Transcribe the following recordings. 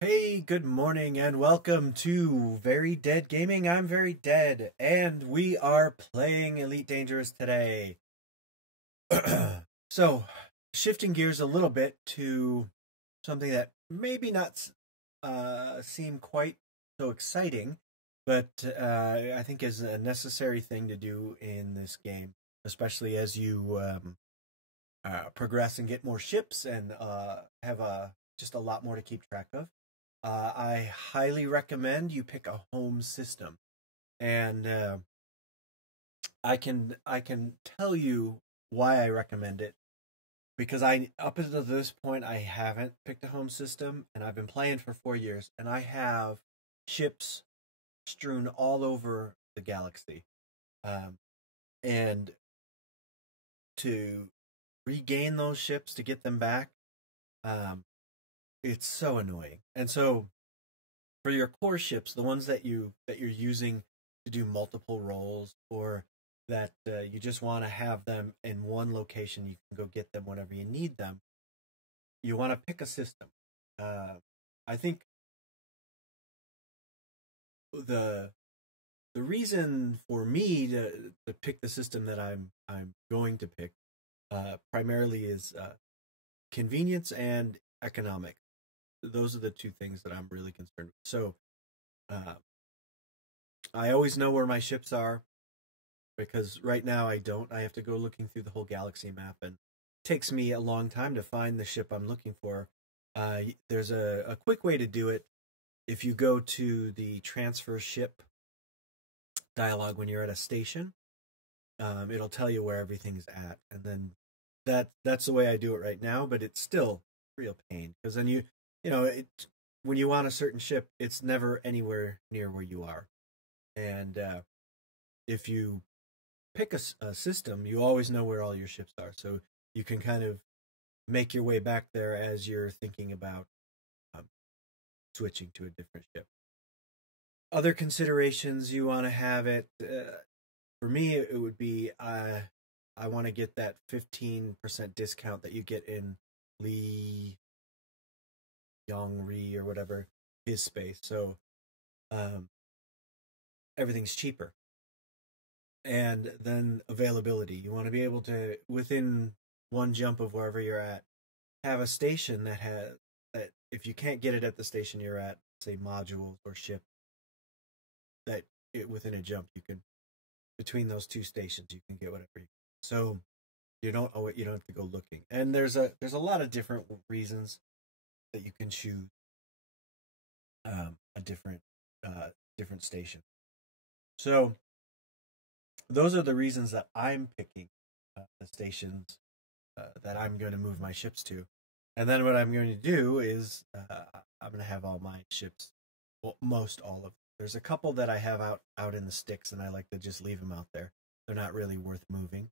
Hey, good morning and welcome to Very Dead Gaming. I'm Very Dead and we are playing Elite Dangerous today. So, shifting gears a little bit to something that maybe not seem quite so exciting, but I think is a necessary thing to do in this game, especially as you progress and get more ships and have just a lot more to keep track of. I highly recommend you pick a home system, and I can tell you why I recommend it because I up until this point I haven't picked a home system, and I've been playing for 4 years, and I have ships strewn all over the galaxy, um, and to regain those ships to get them back, um, it's so annoying, and so for your core ships, the ones that you're using to do multiple roles, or that you just want to have them in one location, you can go get them whenever you need them. You want to pick a system. Uh, I think the the reason for me to pick the system that I'm going to pick primarily is convenience and economic. Those are the two things that I'm really concerned with. So uh, I always know where my ships are because right now I don't. I have to go looking through the whole galaxy map, and it takes me a long time to find the ship I'm looking for. There's a quick way to do it. If you go to the transfer ship dialog when you're at a station, it'll tell you where everything's at, and then that's the way I do it right now. But it's still real pain because then you know it when you want a certain ship, it's never anywhere near where you are, and if you pick a system, you always know where all your ships are. So you can kind of make your way back there as you're thinking about um, switching to a different ship. Other considerations you want to have it. For me, it would be I want to get that 15% discount that you get in Lee Yong Ri or whatever his space. So um, everything's cheaper. And then availability. You want to be able to, within one jump of wherever you're at, have a station that if you can't get it at the station you're at, say modules or ship, that within a jump you can between those two stations you can get whatever you. So you don't owe it. You don't have to go looking. And there's a lot of different reasons that you can choose a different station. So those are the reasons that I'm picking the stations that I'm going to move my ships to. And then what I'm going to do is I'm going to have all my ships, well, most all of them. There's a couple that I have out in the sticks, and I like to just leave them out there. They're not really worth moving.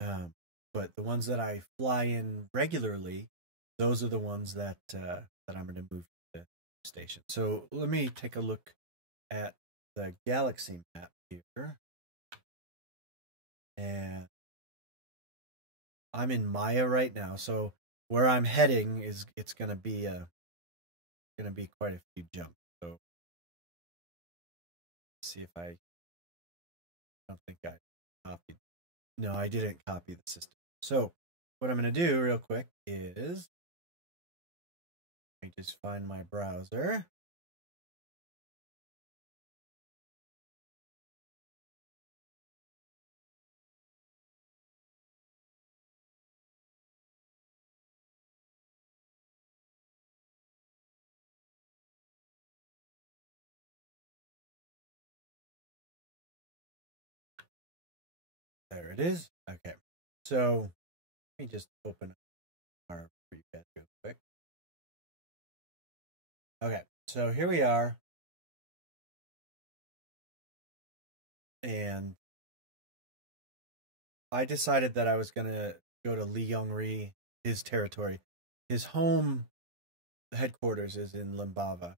But the ones that I fly in regularly, those are the ones that I'm going to move to the station. So let me take a look at the galaxy map here, and I'm in Maya right now. So where I'm heading is it's gonna be quite a few jumps. So let's see if I don't think I copied. No, I didn't copy the system. So what I'm gonna do real quick is I just find my browser. There it is. Okay. So let me just open our prepad real quick. Okay, so here we are. And I decided that I was gonna go to Li Yongri, his territory. His home headquarters is in Limbava.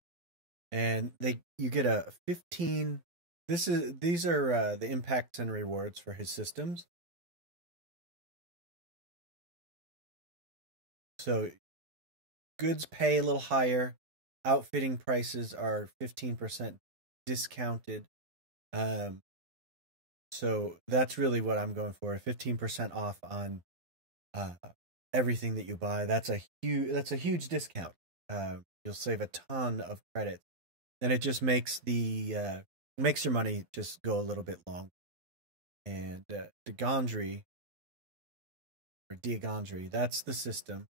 And you get a 15. These are the impacts and rewards for his systems. So goods pay a little higher. outfitting prices are 15% discounted. Um, so that's really what I'm going for. 15% off on uh, everything that you buy. That's a huge discount. You'll save a ton of credit, and it just makes your money just go a little bit long. And Diagondry or Diagondry, that's the system,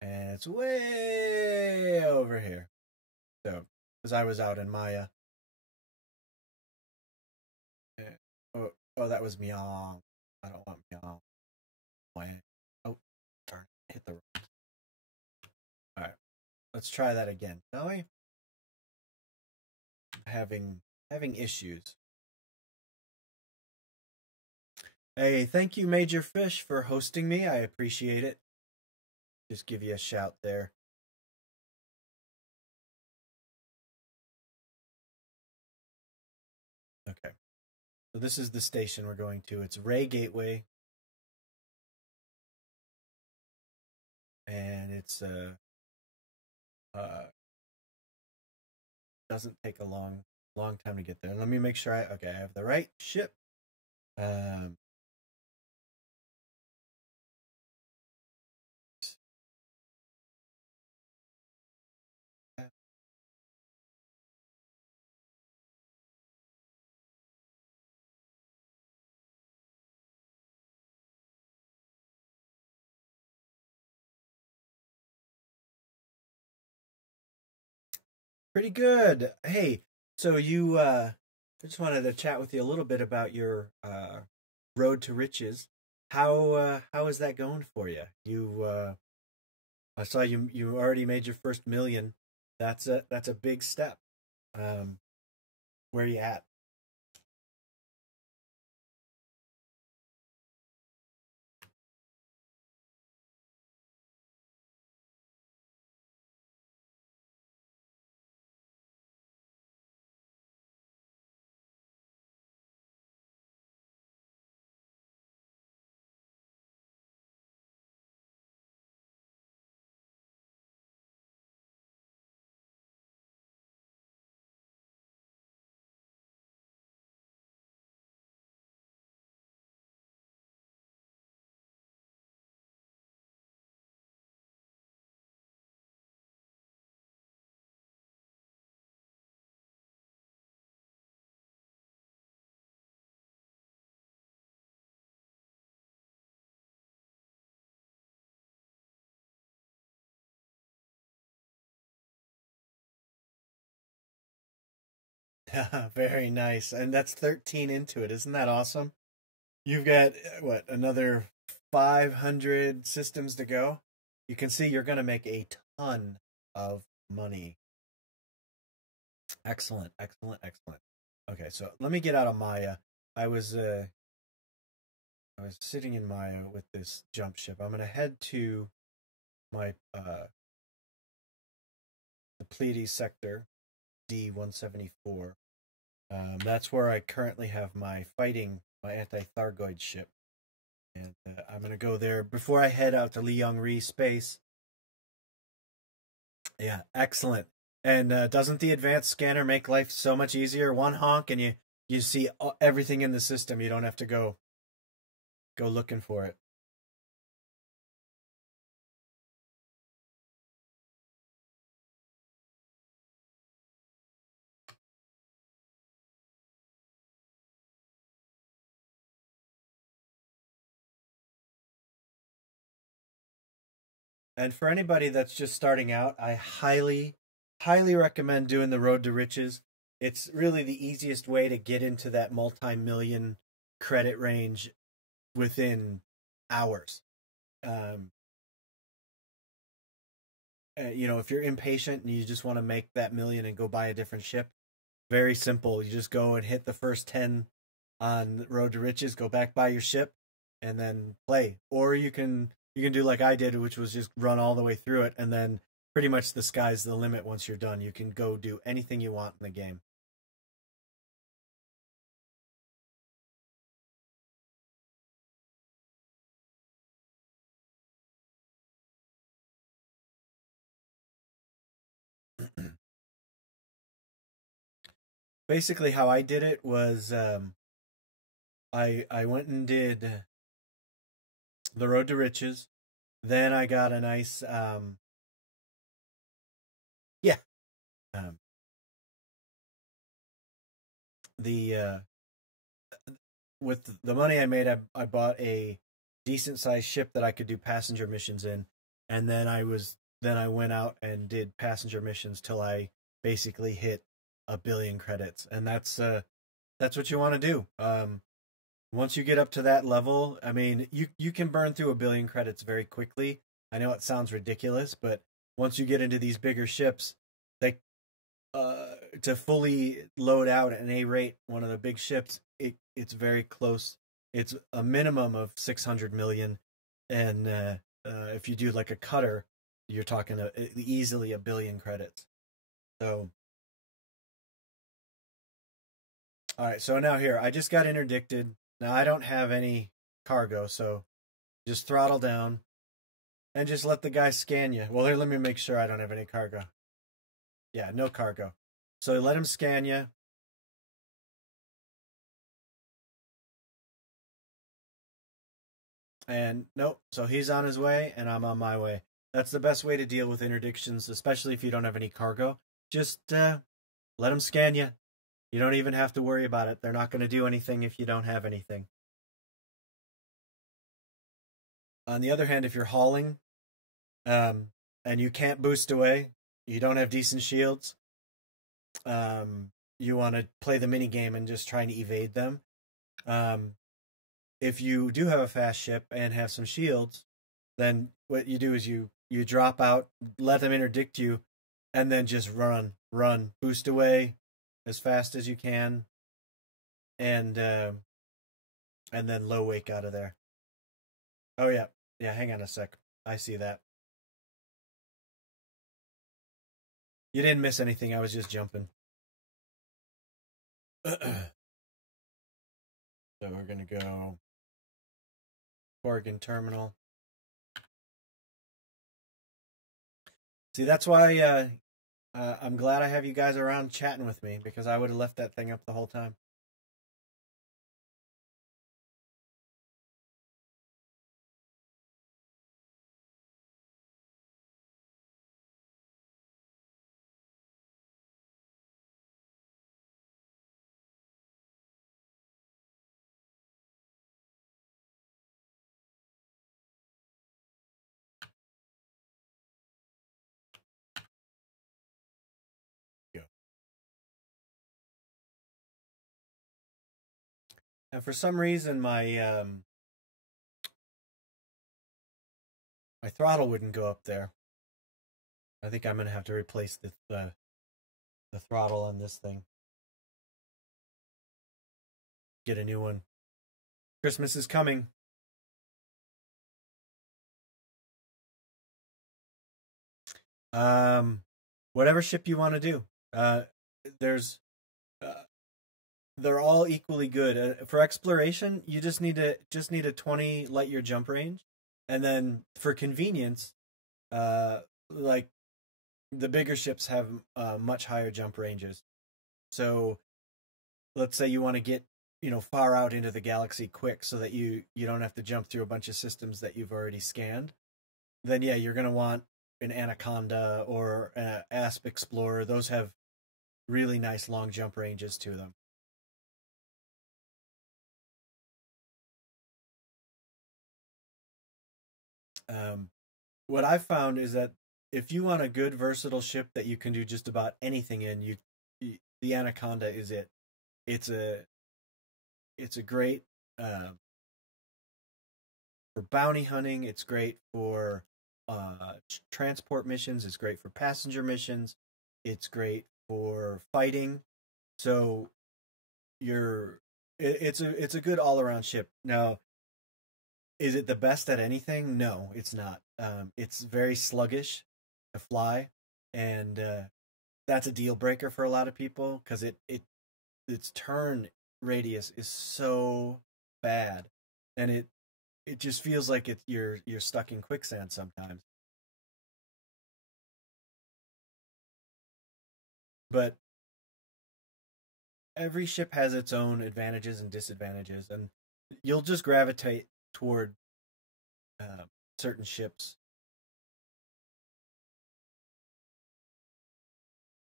and it's way over here. So, because I was out in Maya. Oh, that was Meow. I don't want Meow. Oh, darn, hit the. All right, let's try that again, shall we? Having issues. Hey, thank you, Major Fish, for hosting me. I appreciate it. Just give you a shout there. Okay. So this is the station we're going to. It's Ray Gateway. And it's doesn't take a long time to get there. Let me make sure I have the right ship. Pretty good. Hey, so you I just wanted to chat with you a little bit about your road to riches. How is that going for you? I saw you already made your first million. That's a big step. Um, where are you at? Very nice. And that's 13 into it. Isn't that awesome? You've got what, another 500 systems to go? You can see you're going to make a ton of money. Excellent, excellent, excellent. Okay, so let me get out of Maya. I was uh I was sitting in Maya with this jump ship. I'm going to head to my the Pleiades sector, D-174. That's where I currently have my anti-Thargoid ship. And I'm going to go there before I head out to Liang space. Yeah, excellent. And doesn't the advanced scanner make life so much easier? One honk and you see everything in the system. You don't have to go looking for it. And for anybody that's just starting out, I highly recommend doing the Road to Riches. It's really the easiest way to get into that multi-million credit range within hours. Um, if you're impatient and you just want to make that million and go buy a different ship, very simple. You just go and hit the first 10 on Road to Riches, go back buy your ship, and then play. Or you can do like I did, which was just run all the way through it, and then pretty much the sky's the limit once you're done. You can go do anything you want in the game. basically how I did it was I went and did the Road to Riches. Then I got a nice yeah um, the with the money I made, I bought a decent sized ship that I could do passenger missions in, and then I went out and did passenger missions till I basically hit 1 billion credits, and that's what you want to do. Once you get up to that level, I mean, you can burn through 1 billion credits very quickly. I know it sounds ridiculous, but once you get into these bigger ships, they to fully load out an A rate one of the big ships, it's very close. It's a minimum of 600 million, and if you do like a cutter, you're talking easily 1 billion credits. So, all right. So now here, I just got interdicted. Now I don't have any cargo, so just throttle down and just let the guy scan you. Well, here, let me make sure I don't have any cargo. Yeah, no cargo. So let him scan you. And nope, so he's on his way and I'm on my way. That's the best way to deal with interdictions, especially if you don't have any cargo. Just let them scan you. You don't even have to worry about it. They're not going to do anything if you don't have anything. On the other hand, if you're hauling and you can't boost away, you don't have decent shields, you want to play the mini game and just trying to evade them. If you do have a fast ship and have some shields, then what you do is you drop out, let them interdict you, and then just run, boost away as fast as you can, and then low wake out of there. Oh yeah, yeah. Hang on a sec. I see that. You didn't miss anything. I was just jumping. So we're gonna go Oregon terminal. See, that's why I'm glad I have you guys around chatting with me, because I would have left that thing up the whole time. Go. And for some reason, my throttle wouldn't go up there. I think I'm gonna have to replace the throttle on this thing. Get a new one. Christmas is coming. Um, whatever ship you want to do. There's they're all equally good. For exploration, you just need a 20 light year jump range, and then for convenience, like the bigger ships have much higher jump ranges. So let's say you want to get far out into the galaxy quick, so that you don't have to jump through a bunch of systems that you've already scanned. Then yeah, you're gonna want an Anaconda or an Asp Explorer. Those have really nice long jump ranges to them. Um, what I've found is that if you want a good versatile ship that you can do just about anything in, the Anaconda is it. It's a great for bounty hunting. It's great for transport missions. It's great for passenger missions. It's great for fighting. So it's a good all around ship. Now, is it the best at anything? No, it's not. It's very sluggish to fly, and that's a deal breaker for a lot of people, because its turn radius is so bad, and it just feels like you're stuck in quicksand sometimes. But every ship has its own advantages and disadvantages, and you'll just gravitate toward certain ships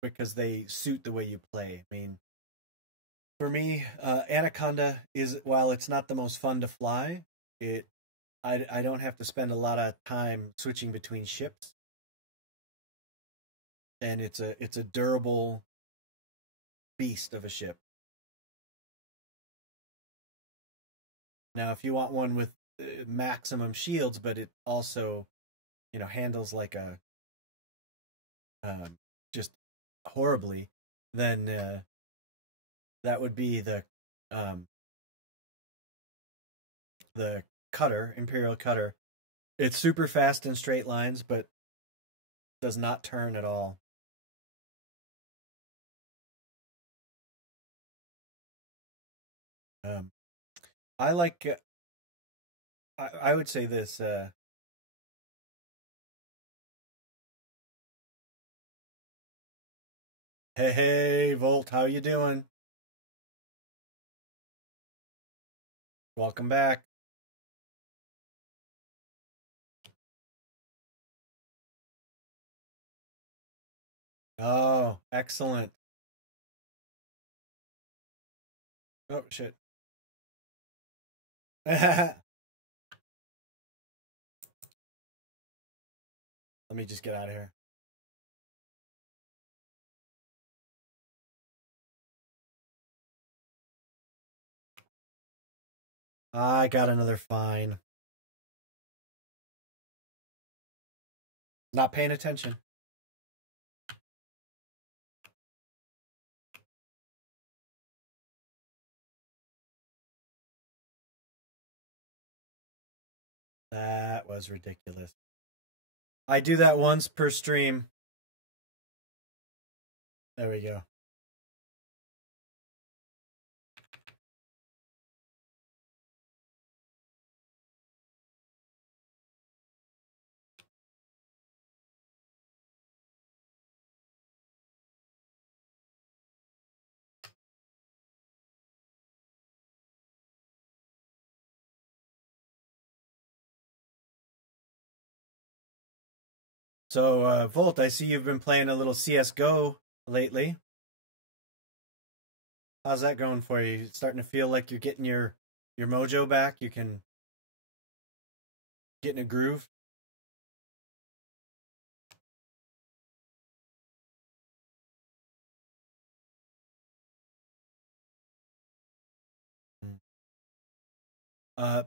because they suit the way you play. I mean, for me, Anaconda is, while it's not the most fun to fly, it I don't have to spend a lot of time switching between ships, and it's a durable beast of a ship. Now, if you want one with maximum shields, but it also, handles like a just horribly, then that would be the cutter, Imperial Cutter. It's super fast in straight lines, but does not turn at all. I like. I would say this. Hey, Volt, how you doing? Welcome back. Oh, excellent. Oh, shit. Let me just get out of here. I got another fine. Not paying attention. That was ridiculous. I do that once per stream. There we go. So, Volt, I see you've been playing a little CSGO lately. How's that going for you? Starting to feel like you're getting your mojo back? You can get in a groove?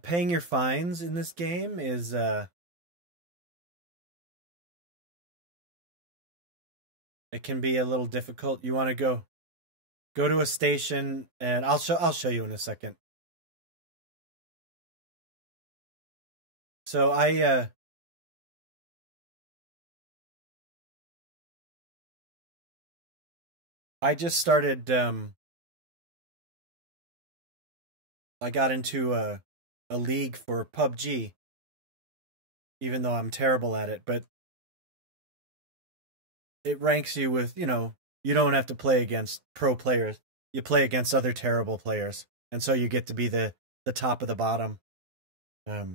Paying your fines in this game is it can be a little difficult. You want to go to a station, and I'll show you in a second. So I just started. I got into a league for PUBG, even though I'm terrible at it. But it ranks you with, you don't have to play against pro players. You play against other terrible players, and so you get to be the top of the bottom. All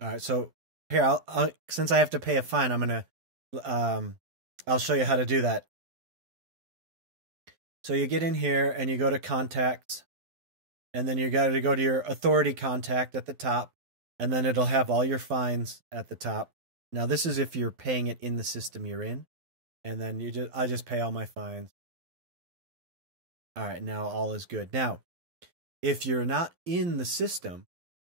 right, so here, I'll since I have to pay a fine, I'll show you how to do that. So you get in here and you go to contacts, and then you got to go to your authority contact at the top, and then it'll have all your fines at the top. Now this is if you're paying it in the system you're in, and then I just pay all my fines. All right, now all is good. Now, if you're not in the system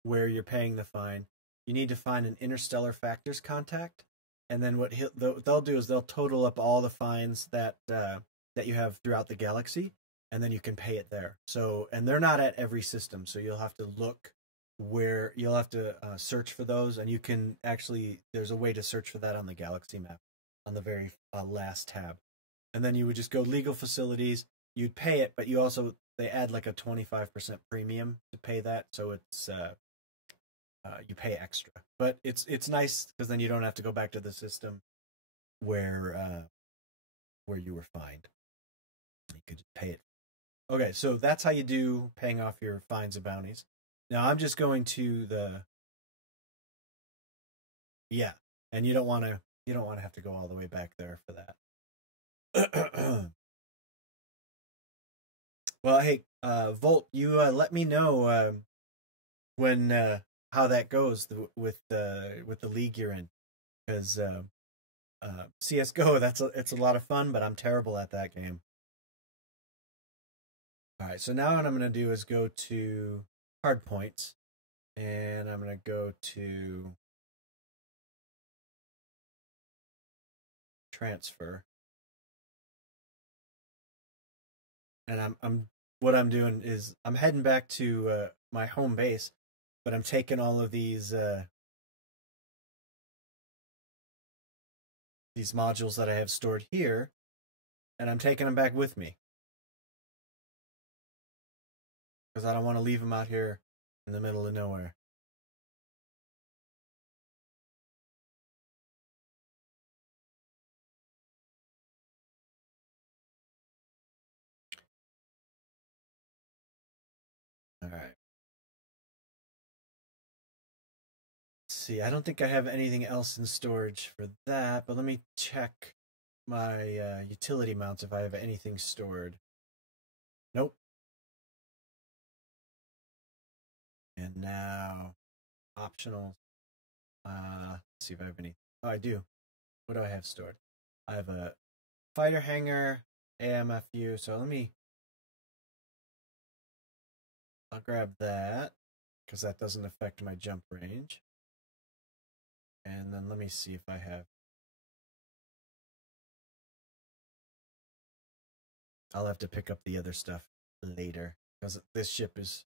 where you're paying the fine, you need to find an interstellar factors contact, and then what they'll do is they'll total up all the fines that you have throughout the galaxy, and then you can pay it there. So, and they're not at every system, so you'll have to look where you'll have to search for those, and you can actually, there's a way to search for that on the galaxy map on the very last tab. And then you would just go legal facilities, you'd pay it, but you also they add like a 25% premium to pay that, so it's you pay extra. But it's nice because then you don't have to go back to the system where you were fined. You could just pay it. Okay, so that's how you do paying off your fines and bounties. Now I'm just going to the yeah, and you don't want to have to go all the way back there for that. Well, hey, Volt, you let me know when how that goes with the league you're in, because CS:GO it's a lot of fun, but I'm terrible at that game. All right, so now what I'm going to do is go to hard points, and I'm going to go to transfer, and I'm what I'm doing is I'm heading back to my home base, but I'm taking all of these modules that I have stored here, and I'm taking them back with me because I don't want to leave them out here in the middle of nowhere. All right. Let's see, I don't think I have anything else in storage for that, but let me check my utility mounts if I have anything stored. Nope. And now optional. Let's see if I have any. Oh, I do. What do I have stored? I have a fighter hangar, AMFU. So I'll grab that because that doesn't affect my jump range. And then let me see if I have. I'll have to pick up the other stuff later because this ship is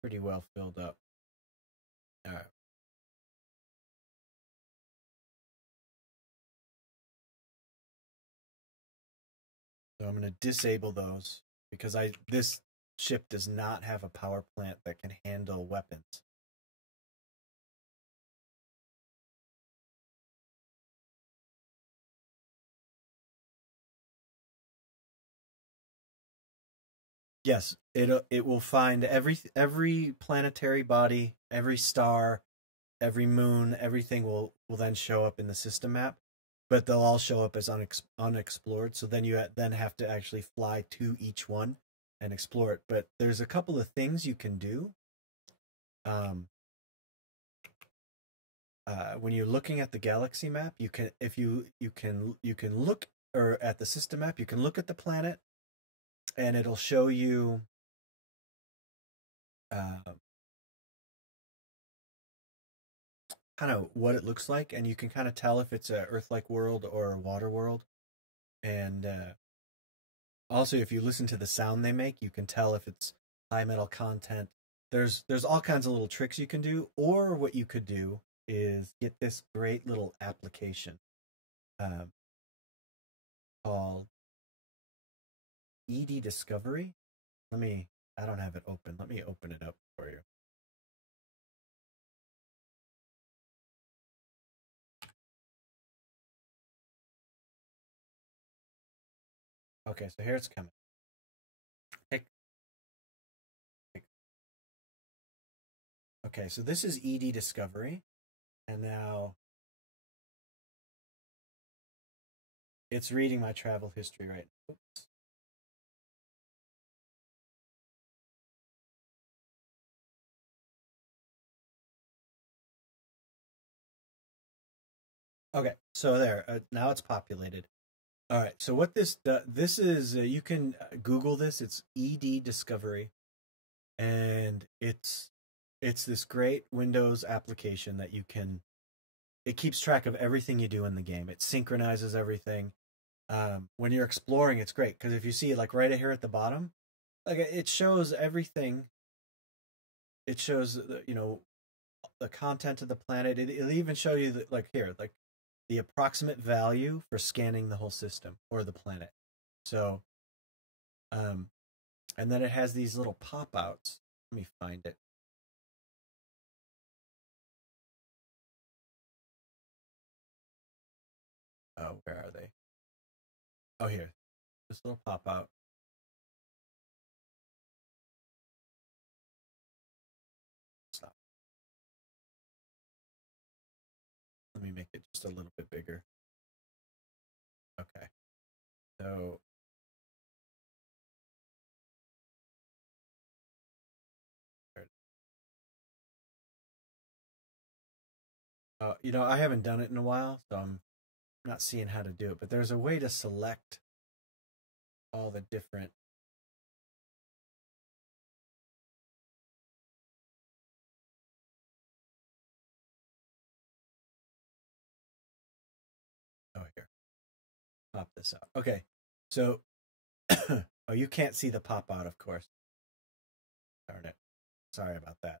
pretty well filled up. All right. So I'm going to disable those because this ship does not have a power plant that can handle weapons. Yes, it will find every planetary body, every star, every moon, everything will then show up in the system map, but they'll all show up as unexplored. So then you then have to actually fly to each one and explore it. But there's a couple of things you can do. When you're looking at the galaxy map, you can look or at the system map, you can look at the planet, and it'll show you kind of what it looks like, and you can kind of tell if it's a Earth-like world or a water world. And also, if you listen to the sound they make, you can tell if it's high metal content. There's all kinds of little tricks you can do, or what you could do is get this great little application called ED Discovery. I don't have it open. Let me open it up for you. Okay, so here it's coming. Okay, so this is ED Discovery, and now it's reading my travel history right now. Oops. Okay, so there, now it's populated. All right, so what this is, you can Google this. It's ED Discovery, and it's this great Windows application that it keeps track of everything you do in the game. It synchronizes everything. When you're exploring, it's great because if you see like right here at the bottom, like it shows everything. It shows the content of the planet. It'll even show you like here, like the approximate value for scanning the whole system or the planet. So, and then it has these little pop outs. Let me find it. Oh, where are they? Oh, here. This little pop out. Stop. Let me make it just a little bit bigger. Okay. So you know, I haven't done it in a while, so I'm not seeing how to do it, but there's a way to select all the different. Oh, here. Pop this out. Okay. So, oh, you can't see the pop out, of course. Darn it. Sorry about that.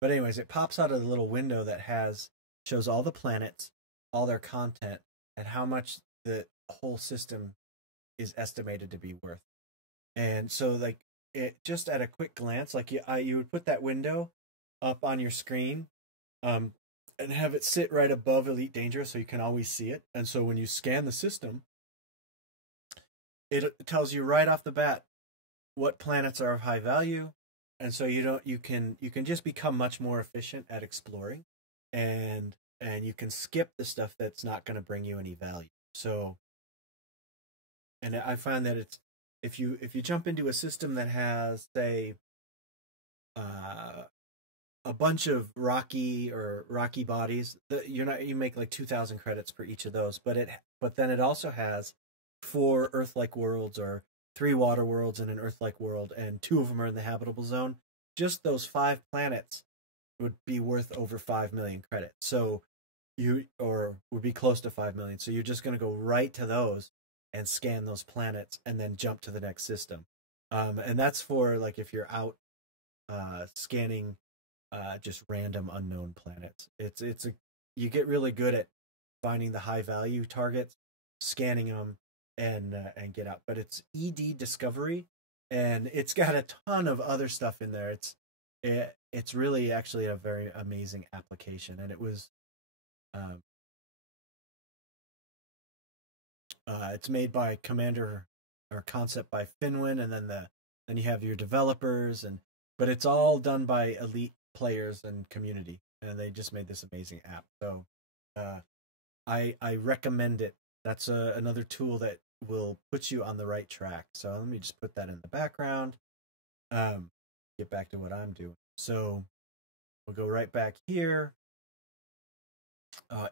But anyways, it pops out of the little window that shows all the planets, all their content, and how much the whole system is estimated to be worth. And so, like, it just at a quick glance, like you would put that window up on your screen, and have it sit right above Elite Dangerous so you can always see it. And so when you scan the system, it tells you right off the bat what planets are of high value, and so you can just become much more efficient at exploring, and you can skip the stuff that's not going to bring you any value. So, and I find that it's if you jump into a system that has, say, a bunch of rocky bodies, you make like 2,000 credits per each of those, but then it also has 4 Earth-like worlds or 3 water worlds and an Earth-like world, and 2 of them are in the habitable zone. Just those 5 planets would be worth over 5 million credits. So would be close to 5 million. So you're just going to go right to those and scan those planets and then jump to the next system. And that's for like if you're out scanning just random unknown planets. You get really good at finding the high value targets, scanning them, and get out. But it's ED Discovery, and it's got a ton of other stuff in there. It's really actually a very amazing application, and it was it's made by Commander or Concept by Finwin, and then you have your developers, but it's all done by elite players and community, and they just made this amazing app. So I recommend it. That's another tool that will put you on the right track. So let me just put that in the background. Get back to what I'm doing. So we'll go right back here. I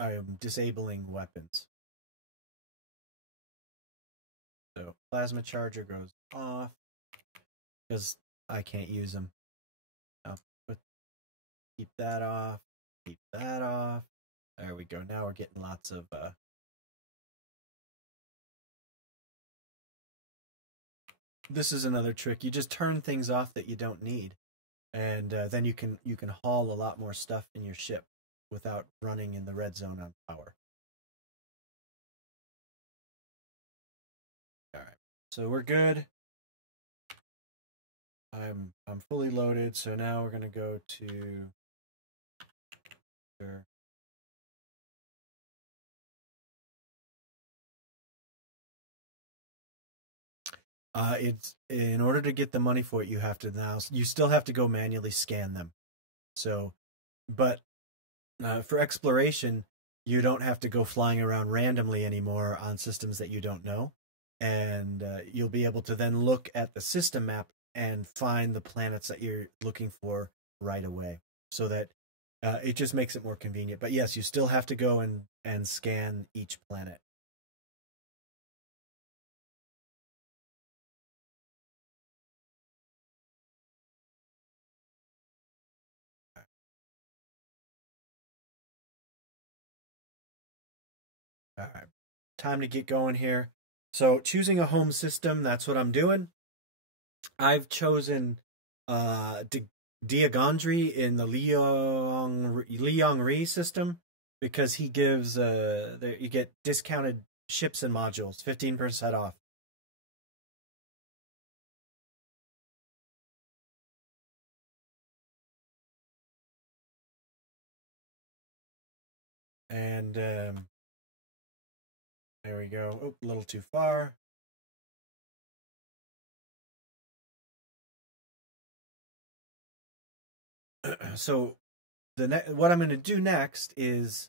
am disabling weapons. So plasma charger goes off because I can't use them. I'll keep that off. Keep that off. There we go. Now we're getting lots of this is another trick. You just turn things off that you don't need, and then you can haul a lot more stuff in your ship without running in the red zone on power. All right, so we're good. I'm fully loaded. So now we're gonna go to. It's in order to get the money for it, you still have to go manually scan them. So, but for exploration, you don't have to go flying around randomly anymore on systems that you don't know, and you'll be able to then look at the system map and find the planets that you're looking for right away. So that it just makes it more convenient. But yes, you still have to go and scan each planet. All right, time to get going here. So choosing a home system, that's what I'm doing. I've chosen Diagondry in the Liang Ri system because he gives you get discounted ships and modules, 15% off. And there we go. Oh, a little too far. So what I'm going to do next is,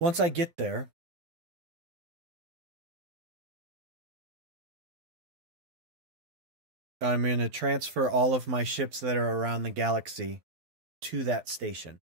once I get there, I'm going to transfer all of my ships that are around the galaxy to that station.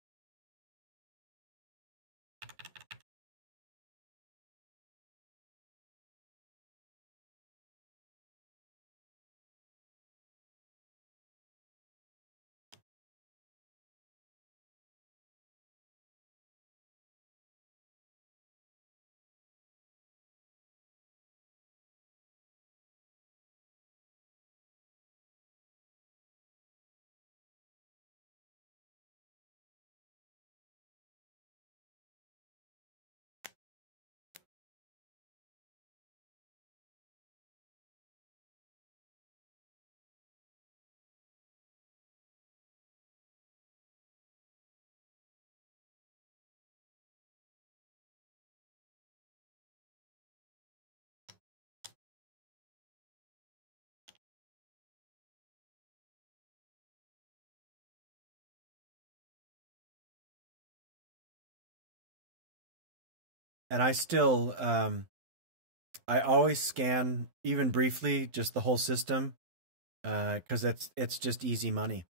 And I still, I always scan, even briefly, just the whole system, because it's just easy money.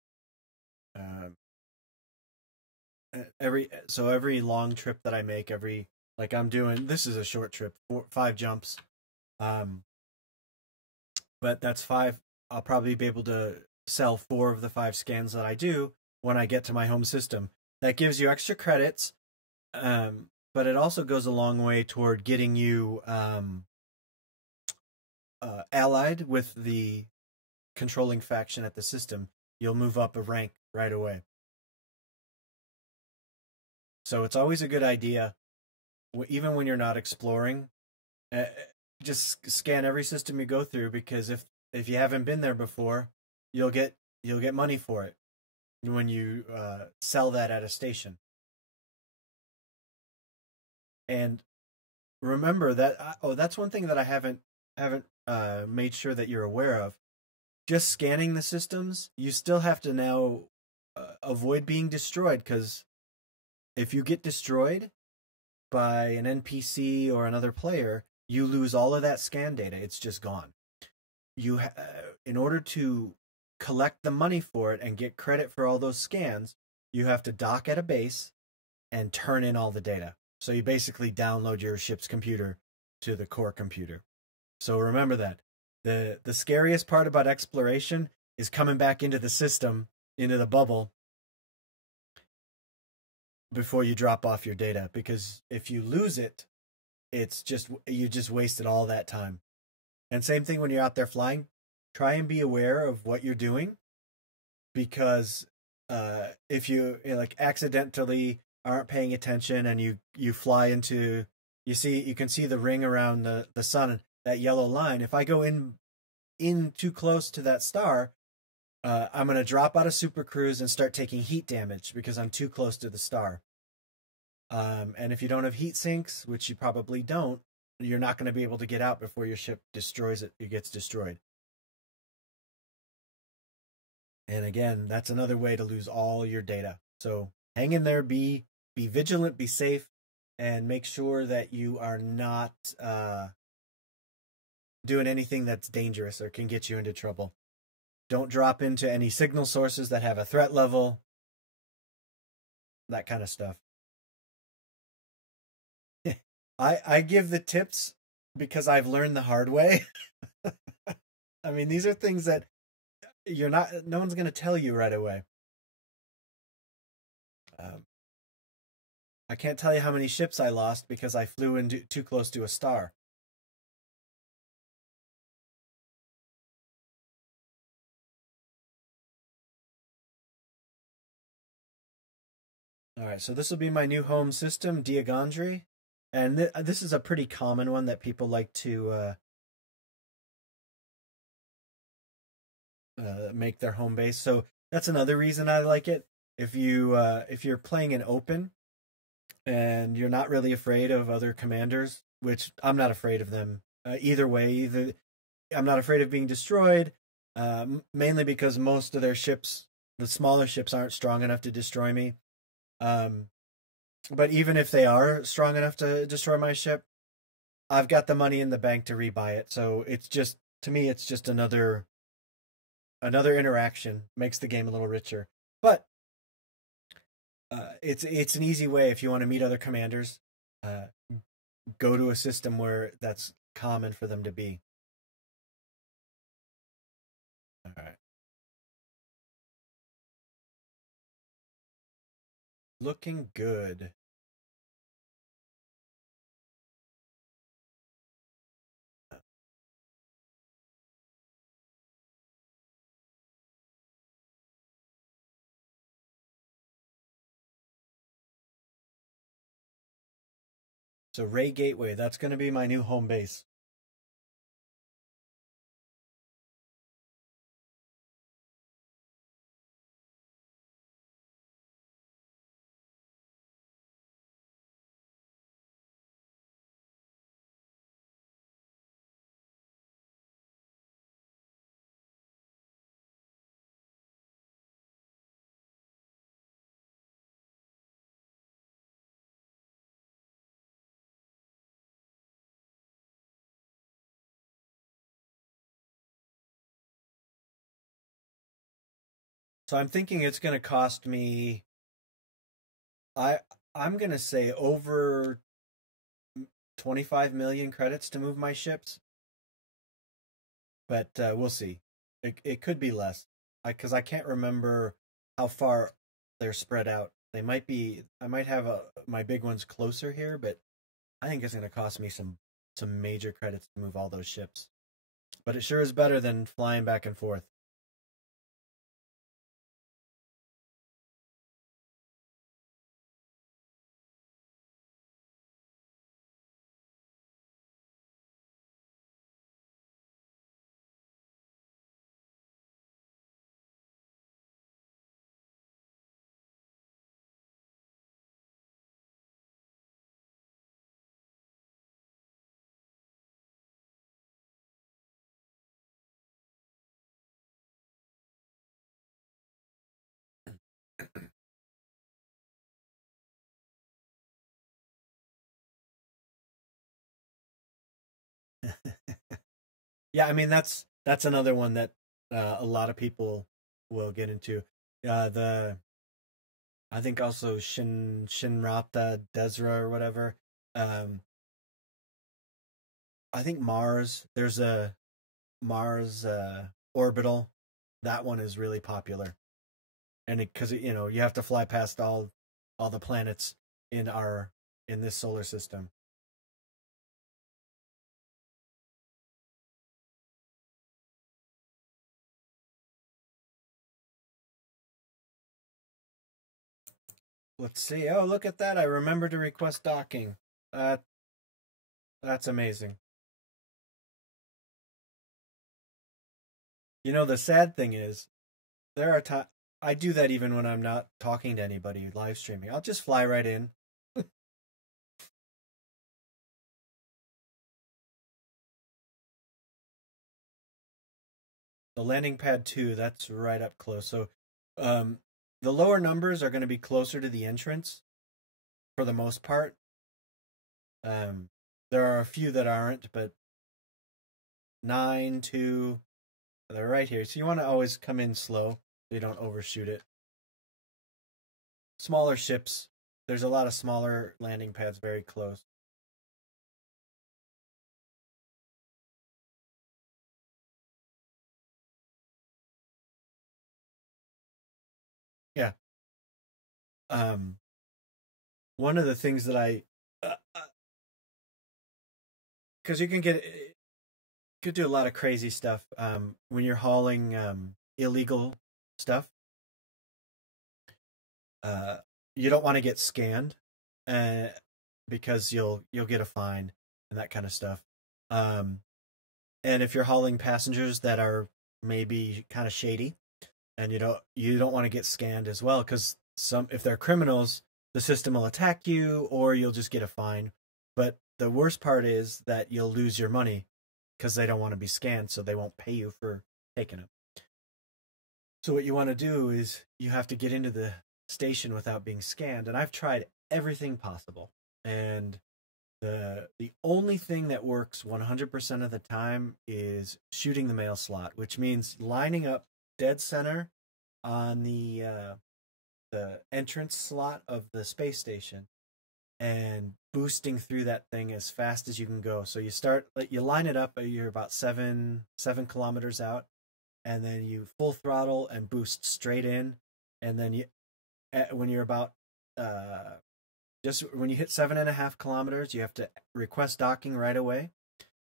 Every long trip that I make, like I'm doing, this is a short trip, 5 jumps, but that's 5. I'll probably be able to sell 4 of the 5 scans that I do when I get to my home system. That gives you extra credits, but it also goes a long way toward getting you allied with the controlling faction at the system. You'll move up a rank right away. So it's always a good idea, even when you're not exploring, just scan every system you go through, because if you haven't been there before, you'll get money for it when you sell that at a station. And remember that that's one thing that I haven't made sure that you're aware of. Just scanning the systems, you still have to now avoid being destroyed, because if you get destroyed by an NPC or another player, you lose all of that scan data. It's just gone. In order to collect the money for it and get credit for all those scans, you have to dock at a base and turn in all the data. So you basically download your ship's computer to the core computer. So remember that. The scariest part about exploration is coming back into the system, into the bubble, before you drop off your data, because if you lose it, you just wasted all that time. And same thing when you're out there flying, try and be aware of what you're doing, because if you like accidentally aren't paying attention and you fly into, you can see the ring around the sun, that yellow line. If I go in too close to that star, I'm going to drop out of super cruise and start taking heat damage because I'm too close to the star. And if you don't have heat sinks, which you probably don't, you're not going to be able to get out before your ship gets destroyed. And again, that's another way to lose all your data. So hang in there, be vigilant, be safe, and make sure that you are not doing anything that's dangerous or can get you into trouble. Don't drop into any signal sources that have a threat level, that kind of stuff. I give the tips because I've learned the hard way. I mean, these are things that no one's going to tell you right away. I can't tell you how many ships I lost because I flew in too close to a star. All right. right, so this will be my new home system, Diagondry, and this is a pretty common one that people like to make their home base. So that's another reason I like it. If you're playing in open and you're not really afraid of other commanders, which I'm not afraid of them either way. Either I'm not afraid of being destroyed, mainly because most of their ships, the smaller ships, aren't strong enough to destroy me. Um, but even if they are strong enough to destroy my ship, I've got the money in the bank to rebuy it. So it's just, to me, it's just another interaction. Makes the game a little richer. But it's an easy way if you want to meet other commanders. Uh, go to a system where that's common for them to be. All right. Looking good. So Ray Gateway, that's going to be my new home base. So I'm thinking it's going to cost me I I'm going to say over 25 million credits to move my ships, but we'll see. It could be less. Cuz I can't remember how far they're spread out. They might be I might have my big ones closer here, but I think it's going to cost me some major credits to move all those ships. But it sure is better than flying back and forth. Yeah, I mean that's another one that a lot of people will get into. The I think also Shinrata Desra or whatever. Um, I think Mars. There's a Mars orbital. That one is really popular, and because you have to fly past all the planets in our in this solar system. Let's see. Oh, look at that! I remember to request docking. Uh, that's amazing. The sad thing is there are times I do that even when I'm not talking to anybody live streaming. I'll just fly right in. The landing pad 2, that's right up close. So um, the lower numbers are going to be closer to the entrance for the most part. Um, there are a few that aren't, but 9, 2, they're right here. So you want to always come in slow so you don't overshoot it. Smaller ships, there's a lot of smaller landing pads very close. Yeah. Um, one of the things that because you can get could do a lot of crazy stuff when you're hauling illegal stuff. you don't want to get scanned, uh, because you'll get a fine and that kind of stuff. Um, and if you're hauling passengers that are maybe kind of shady, and you don't want to get scanned as well, because some if they're criminals, the system will attack you, or you'll just get a fine. But the worst part is that you'll lose your money because they don't want to be scanned, so they won't pay you for taking them. So what you want to do is you have to get into the station without being scanned, and I've tried everything possible. And the only thing that works 100% of the time is shooting the mail slot, which means lining up dead center on the entrance slot of the space station and boosting through that thing as fast as you can go. So you line it up, you're about 7 kilometers out, and then you full throttle and boost straight in, and then when you're about just when you hit 7.5 kilometers, you have to request docking right away.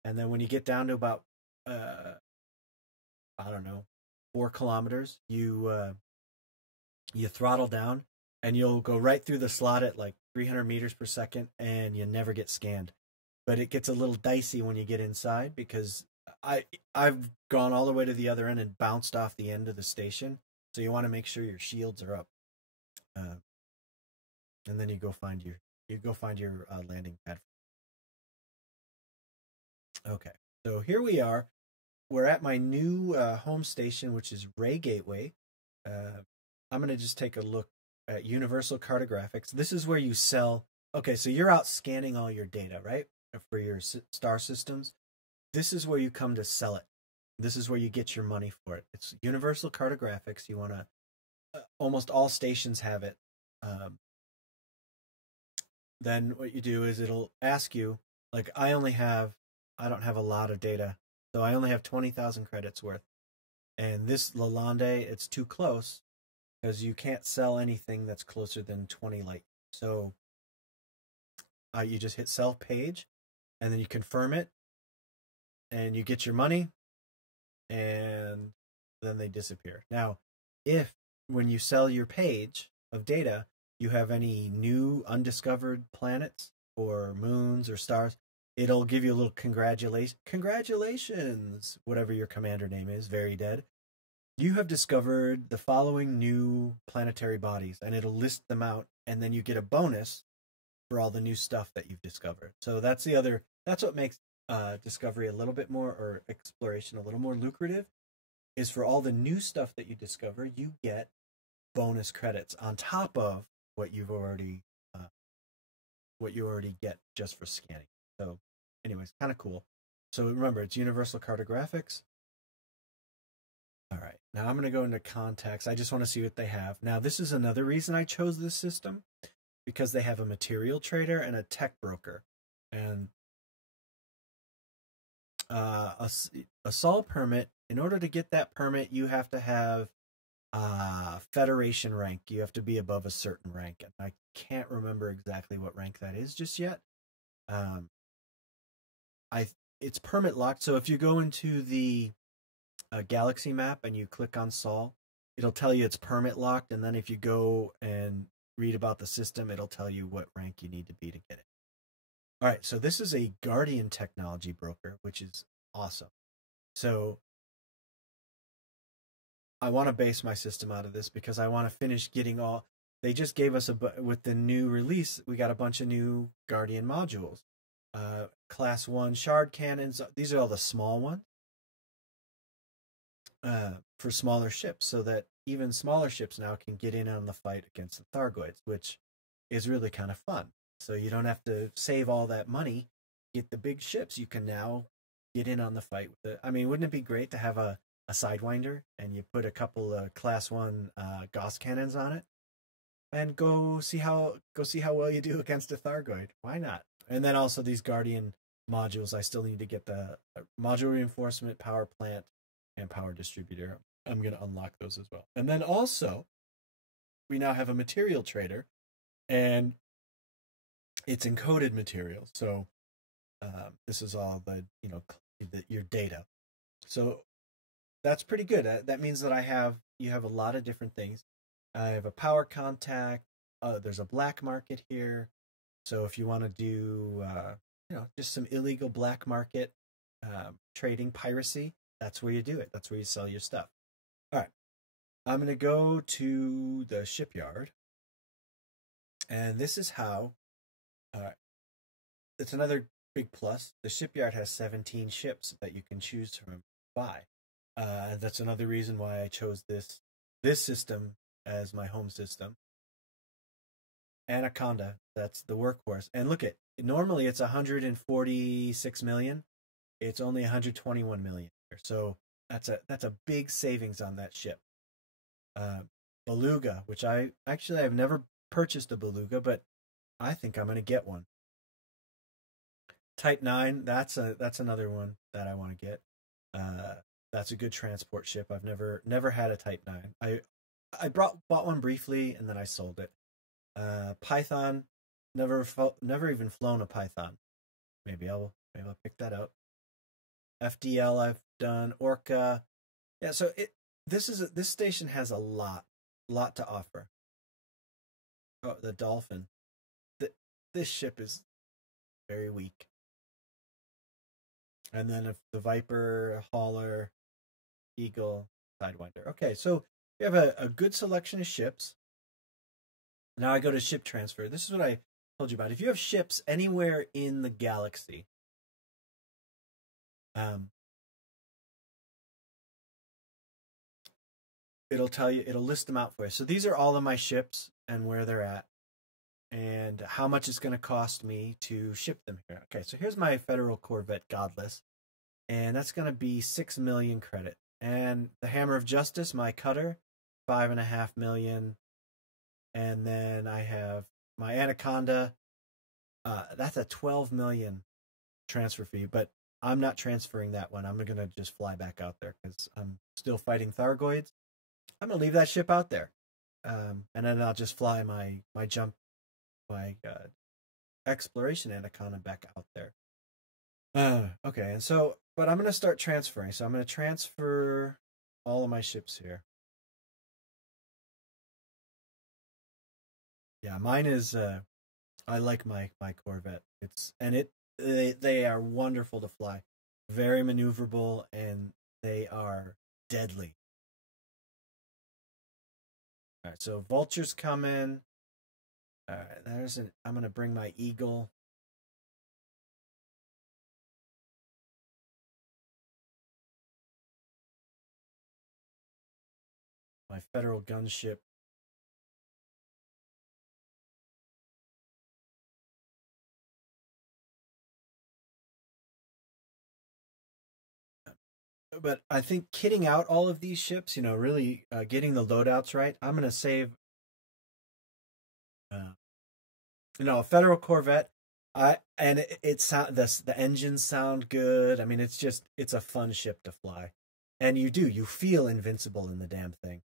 And then when you get down to about I don't know, 4 kilometers, you throttle down, and you'll go right through the slot at like 300 meters per second, and you never get scanned. But it gets a little dicey when you get inside, because I've gone all the way to the other end and bounced off the end of the station. So you want to make sure your shields are up, and then you go find your landing pad. Okay, so here we are. We're at my new home station, which is Ray Gateway. I'm going to just take a look at Universal Cartographics. This is where you sell. Okay, so you're out scanning all your data, right, for your star systems. This is where you come to sell it. This is where you get your money for it. It's Universal Cartographics. You want to, almost all stations have it. Then what you do is it'll ask you, like, I don't have a lot of data, so I only have 20,000 credits worth. And this Lalande, it's too close, because you can't sell anything that's closer than 20 light. So you just hit sell page, and then you confirm it, and you get your money, and then they disappear. Now, if when you sell your page of data, you have any new undiscovered planets or moons or stars, it'll give you a little congratulations, whatever your commander name is, Very Dead. You have discovered the following new planetary bodies, and it'll list them out, and then you get a bonus for all the new stuff that you've discovered. So that's what makes discovery a little bit more, or exploration a little more lucrative, is for all the new stuff that you discover, you get bonus credits on top of what you already get just for scanning. So anyways, kind of cool. So remember, it's Universal Cartographics. All right, now I'm going to go into contacts. I just want to see what they have. Now, this is another reason I chose this system, because they have a material trader and a tech broker. And a Sol permit, in order to get that permit, you have to have Federation rank. You have to be above a certain rank. And I can't remember exactly what rank that is just yet. It's permit locked. So if you go into the galaxy map and you click on Sol, it'll tell you it's permit locked. And then if you go and read about the system, it'll tell you what rank you need to be to get it. All right, so this is a Guardian technology broker, which is awesome. So I want to base my system out of this, because I want to finish getting all. They just gave us with the new release, we got a bunch of new Guardian modules. Class 1 shard cannons. These are all the small ones for smaller ships, so that even smaller ships now can get in on the fight against the Thargoids, which is really kind of fun. So you don't have to save all that money, get the big ships. You can now get in on the fight with it. I mean, wouldn't it be great to have a Sidewinder, and you put a couple of Class 1 Gauss cannons on it, and go see how well you do against a Thargoid. Why not? And then also these Guardian modules. I still need to get the module reinforcement, power plant, and power distributor. I'm going to unlock those as well. And then also, we now have a material trader, and it's encoded material. So this is all your data. So that's pretty good. That means that you have a lot of different things. I have a power contact, there's a black market here. So if you want to do, just some illegal black market trading, piracy, that's where you do it. That's where you sell your stuff. All right. I'm going to go to the shipyard. And this is how, it's another big plus. The shipyard has 17 ships that you can choose from buy. That's another reason why I chose this system as my home system. Anaconda, that's the workhorse. And look at, normally it's 146 million. It's only 121 million. So that's a big savings on that ship. Beluga, which I've never purchased a beluga, but I think I'm going to get one. Type 9, that's another one that I want to get. That's a good transport ship. I've never had a Type 9. I bought one briefly and then I sold it. Python, never even flown a Python. Maybe I'll pick that up. FDL I've done. Orca. Yeah, so this station has a lot to offer. Oh, the Dolphin. This ship is very weak. And then if the Viper, Hauler, Eagle, Sidewinder. Okay, so we have a good selection of ships. Now I go to ship transfer. This is what I told you about. If you have ships anywhere in the galaxy, it'll list them out for you. So these are all of my ships and where they're at and how much it's going to cost me to ship them here. Okay, so here's my Federal Corvette Godless, and that's going to be 6 million credit. And the Hammer of Justice, my cutter, 5.5 million. And then I have my Anaconda. That's a 12 million transfer fee, but I'm not transferring that one. I'm going to just fly back out there because I'm still fighting Thargoids. I'm going to leave that ship out there. And then I'll just fly my exploration Anaconda back out there. Okay, and so, but I'm going to start transferring. So I'm going to transfer all of my ships here. Yeah, mine is, I like my Corvette. They are wonderful to fly. Very maneuverable, and they are deadly. All right, so Vulture's coming. All right, I'm going to bring my Eagle. My Federal gunship. But I think kitting out all of these ships, really getting the loadouts right, I'm going to save, a Federal Corvette. The engines sound good. I mean, it's a fun ship to fly. And you feel invincible in the damn thing.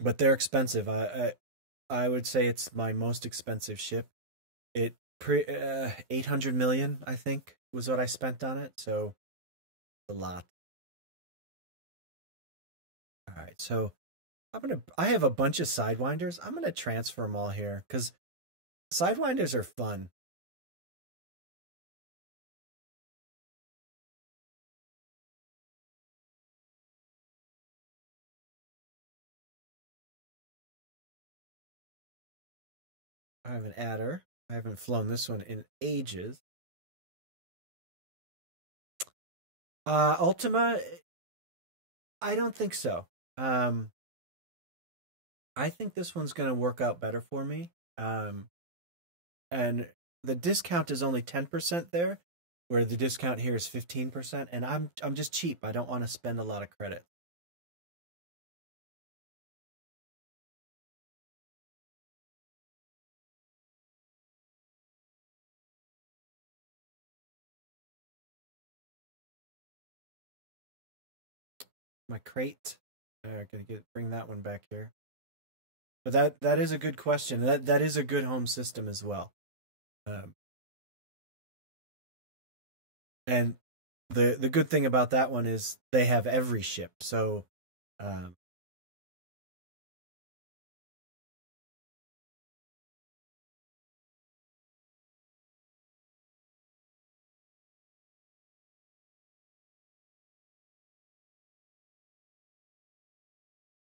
But they're expensive. I would say it's my most expensive ship. 800 million, I think, was what I spent on it. So a lot. All right, so I have a bunch of Sidewinders. I'm gonna transfer them all here because Sidewinders are fun. I have an adder. I haven't flown this one in ages. Ultima, I don't think so. I think this one's going to work out better for me. And the discount is only 10% there, where the discount here is 15%. And I'm just cheap. I don't want to spend a lot of credit. My crate. Gonna bring that one back here. But that is a good question. That is a good home system as well. And The good thing about that one is they have every ship. So um,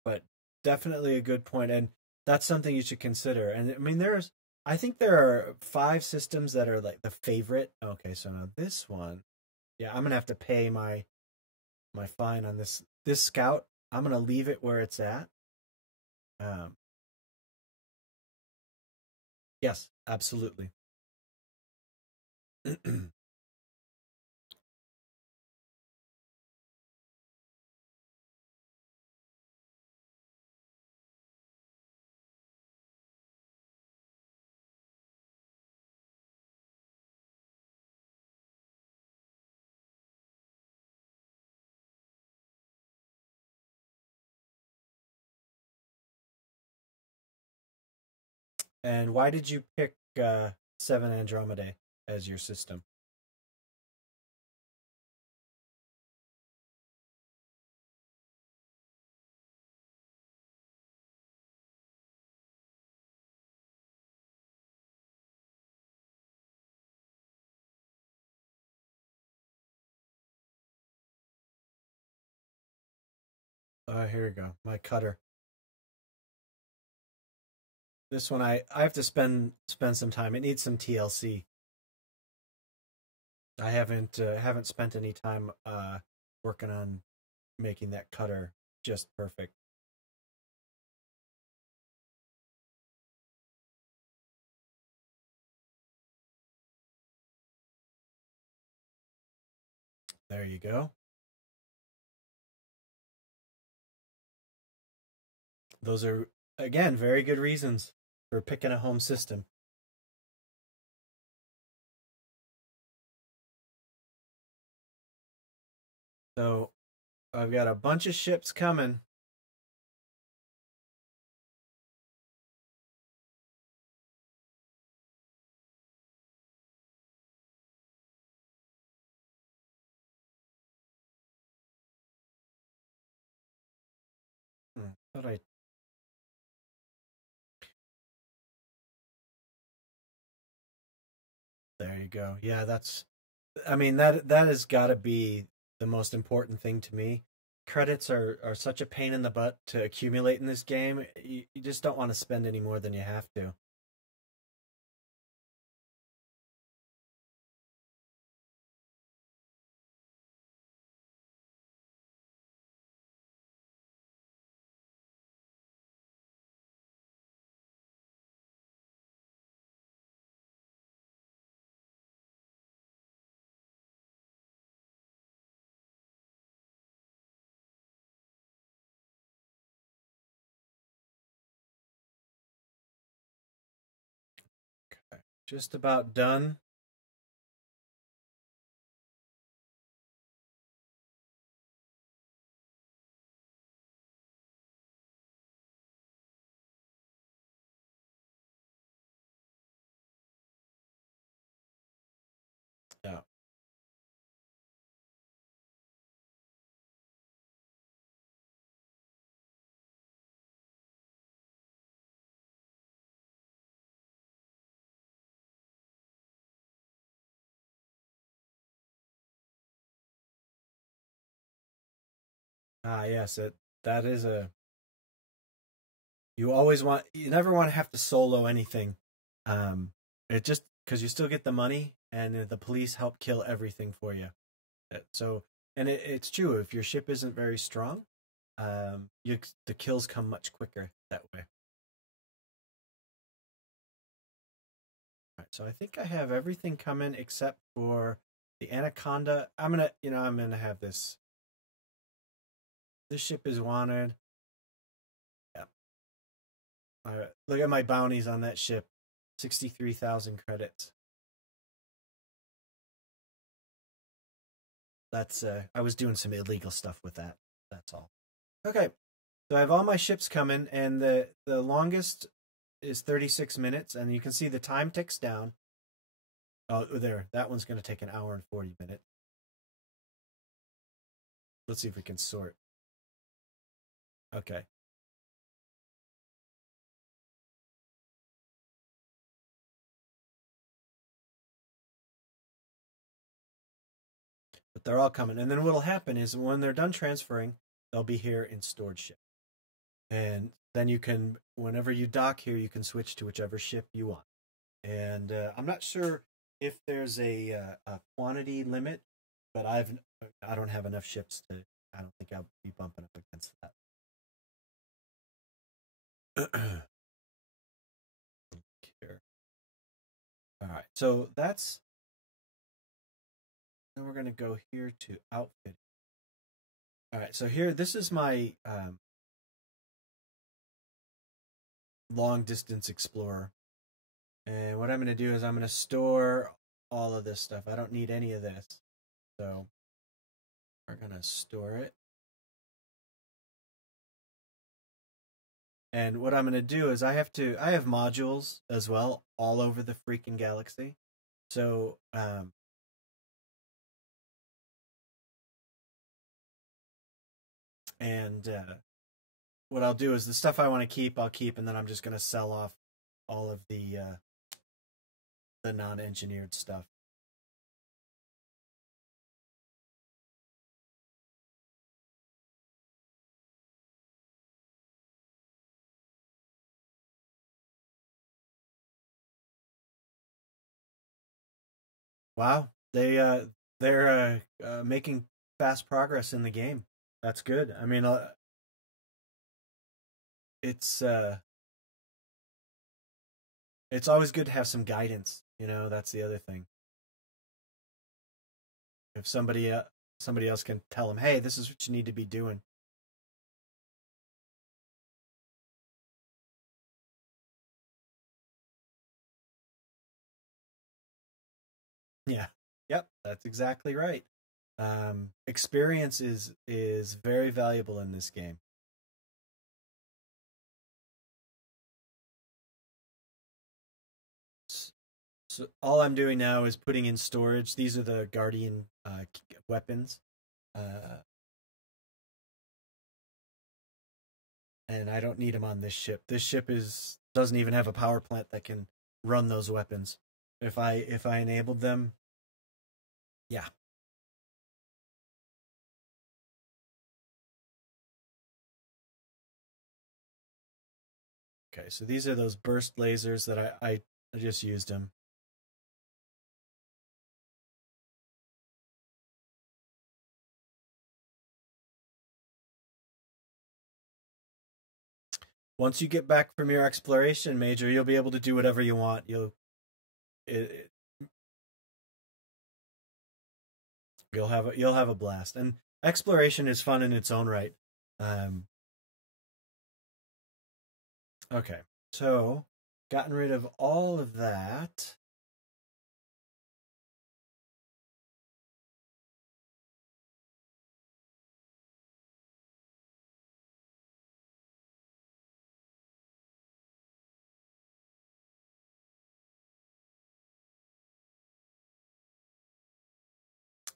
but definitely a good point, and that's something you should consider. And I mean, I think there are 5 systems that are like the favorite. Okay, so now this one, yeah, I'm gonna have to pay my fine on this scout. I'm gonna leave it where it's at. Um, yes, absolutely. And why did you pick 7 Andromedae as your system? Here we go. My cutter. This one I have to spend some time. It needs some TLC. I haven't spent any time working on making that cutter just perfect. There you go. Those are again very good reasons for picking a home system. So I've got a bunch of ships coming. Thought I There you go. Yeah, I mean that has got to be the most important thing to me. Credits are such a pain in the butt to accumulate in this game. You just don't want to spend any more than you have to. Okay. Just about done. Yeah. Ah, yes, that is a you never want to have to solo anything. It just because you still get the money and the police help kill everything for you. So and it's true if your ship isn't very strong, the kills come much quicker that way. All right, so I think I have everything coming except for the Anaconda. I'm gonna have this. This ship is wanted. Yeah. All right. Look at my bounties on that ship. 63,000 credits. That's I was doing some illegal stuff with that. That's all. Okay. So I have all my ships coming, and the longest is 36 minutes, and you can see the time ticks down. Oh, there. That one's going to take an hour and 40 minutes. Let's see if we can sort. Okay. But they're all coming. And then what'll happen is when they're done transferring, they'll be here in stored ship. And then you can, whenever you dock here, you can switch to whichever ship you want. And I'm not sure if there's a quantity limit, but I don't have enough ships to. I don't think I'll be bumping up against that. Here. All right, so that's. Then we're going to go here to outfit. All right, so here, this is my long distance explorer. And what I'm going to do is I'm going to store all of this stuff. I don't need any of this. So we're going to store it. And what I'm going to do is I have modules as well all over the freaking galaxy. So what I'll do is the stuff I want to keep, I'll keep, and then I'm just going to sell off all of the non-engineered stuff. Wow, they're making fast progress in the game. That's good. I mean, it's always good to have some guidance. You know, that's the other thing. If somebody else can tell them, hey, this is what you need to be doing. Yeah. Yep. That's exactly right. Experience is very valuable in this game. So all I'm doing now is putting in storage. These are the Guardian weapons. And I don't need them on this ship. This ship doesn't even have a power plant that can run those weapons. If I enabled them, yeah. Okay, so these are those burst lasers that I just used them. Once you get back from your exploration, Major, you'll be able to do whatever you want. You'll have a blast, and exploration is fun in its own right. Okay, so gotten rid of all of that.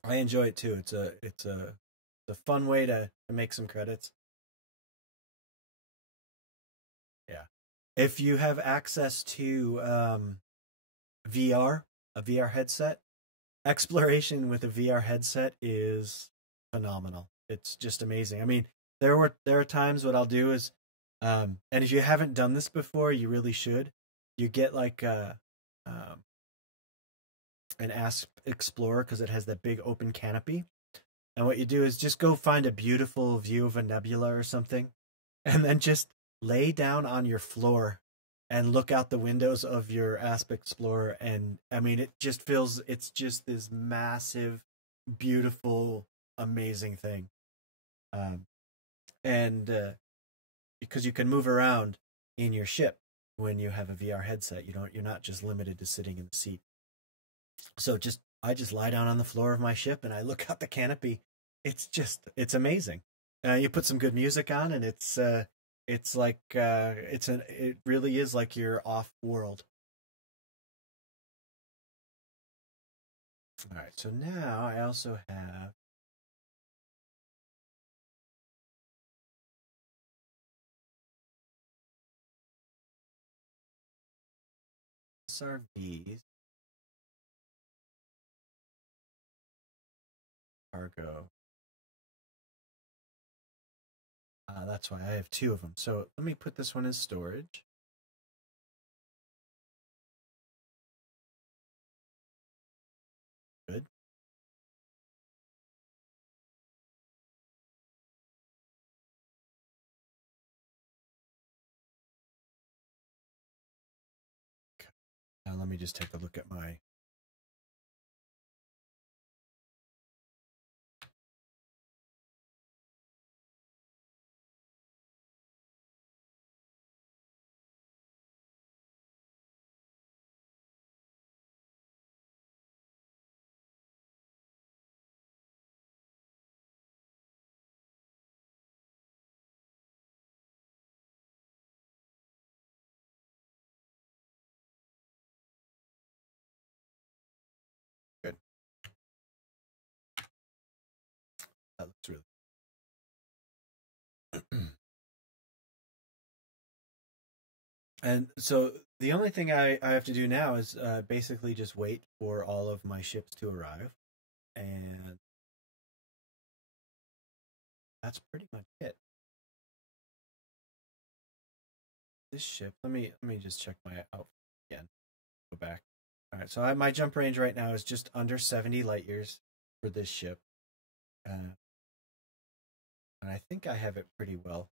I enjoy it too. It's a fun way to make some credits. Yeah. If you have access to VR, a VR headset, exploration with a VR headset is phenomenal. It's just amazing. I mean, there are times what I'll do is, and if you haven't done this before, you really should. You get like an Asp Explorer because it has that big open canopy, and what you do is just go find a beautiful view of a nebula or something, and then just lay down on your floor and look out the windows of your Asp Explorer. And I mean, it's just this massive, beautiful, amazing thing. And because you can move around in your ship when you have a VR headset, you're not just limited to sitting in the seat. So I just lie down on the floor of my ship and I look out the canopy. It's amazing. You put some good music on, and it really is like you're off world. All right, so now I also have SRVs. Cargo. That's why I have 2 of them. So let me put this one in storage. Good. Okay. Now let me just take a look at my good. That looks really And so the only thing I have to do now is basically just wait for all of my ships to arrive. And that's pretty much it. This ship, let me just check my outfit again. Go back. All right, so my jump range right now is just under 70 light years for this ship. And I think I have it pretty well.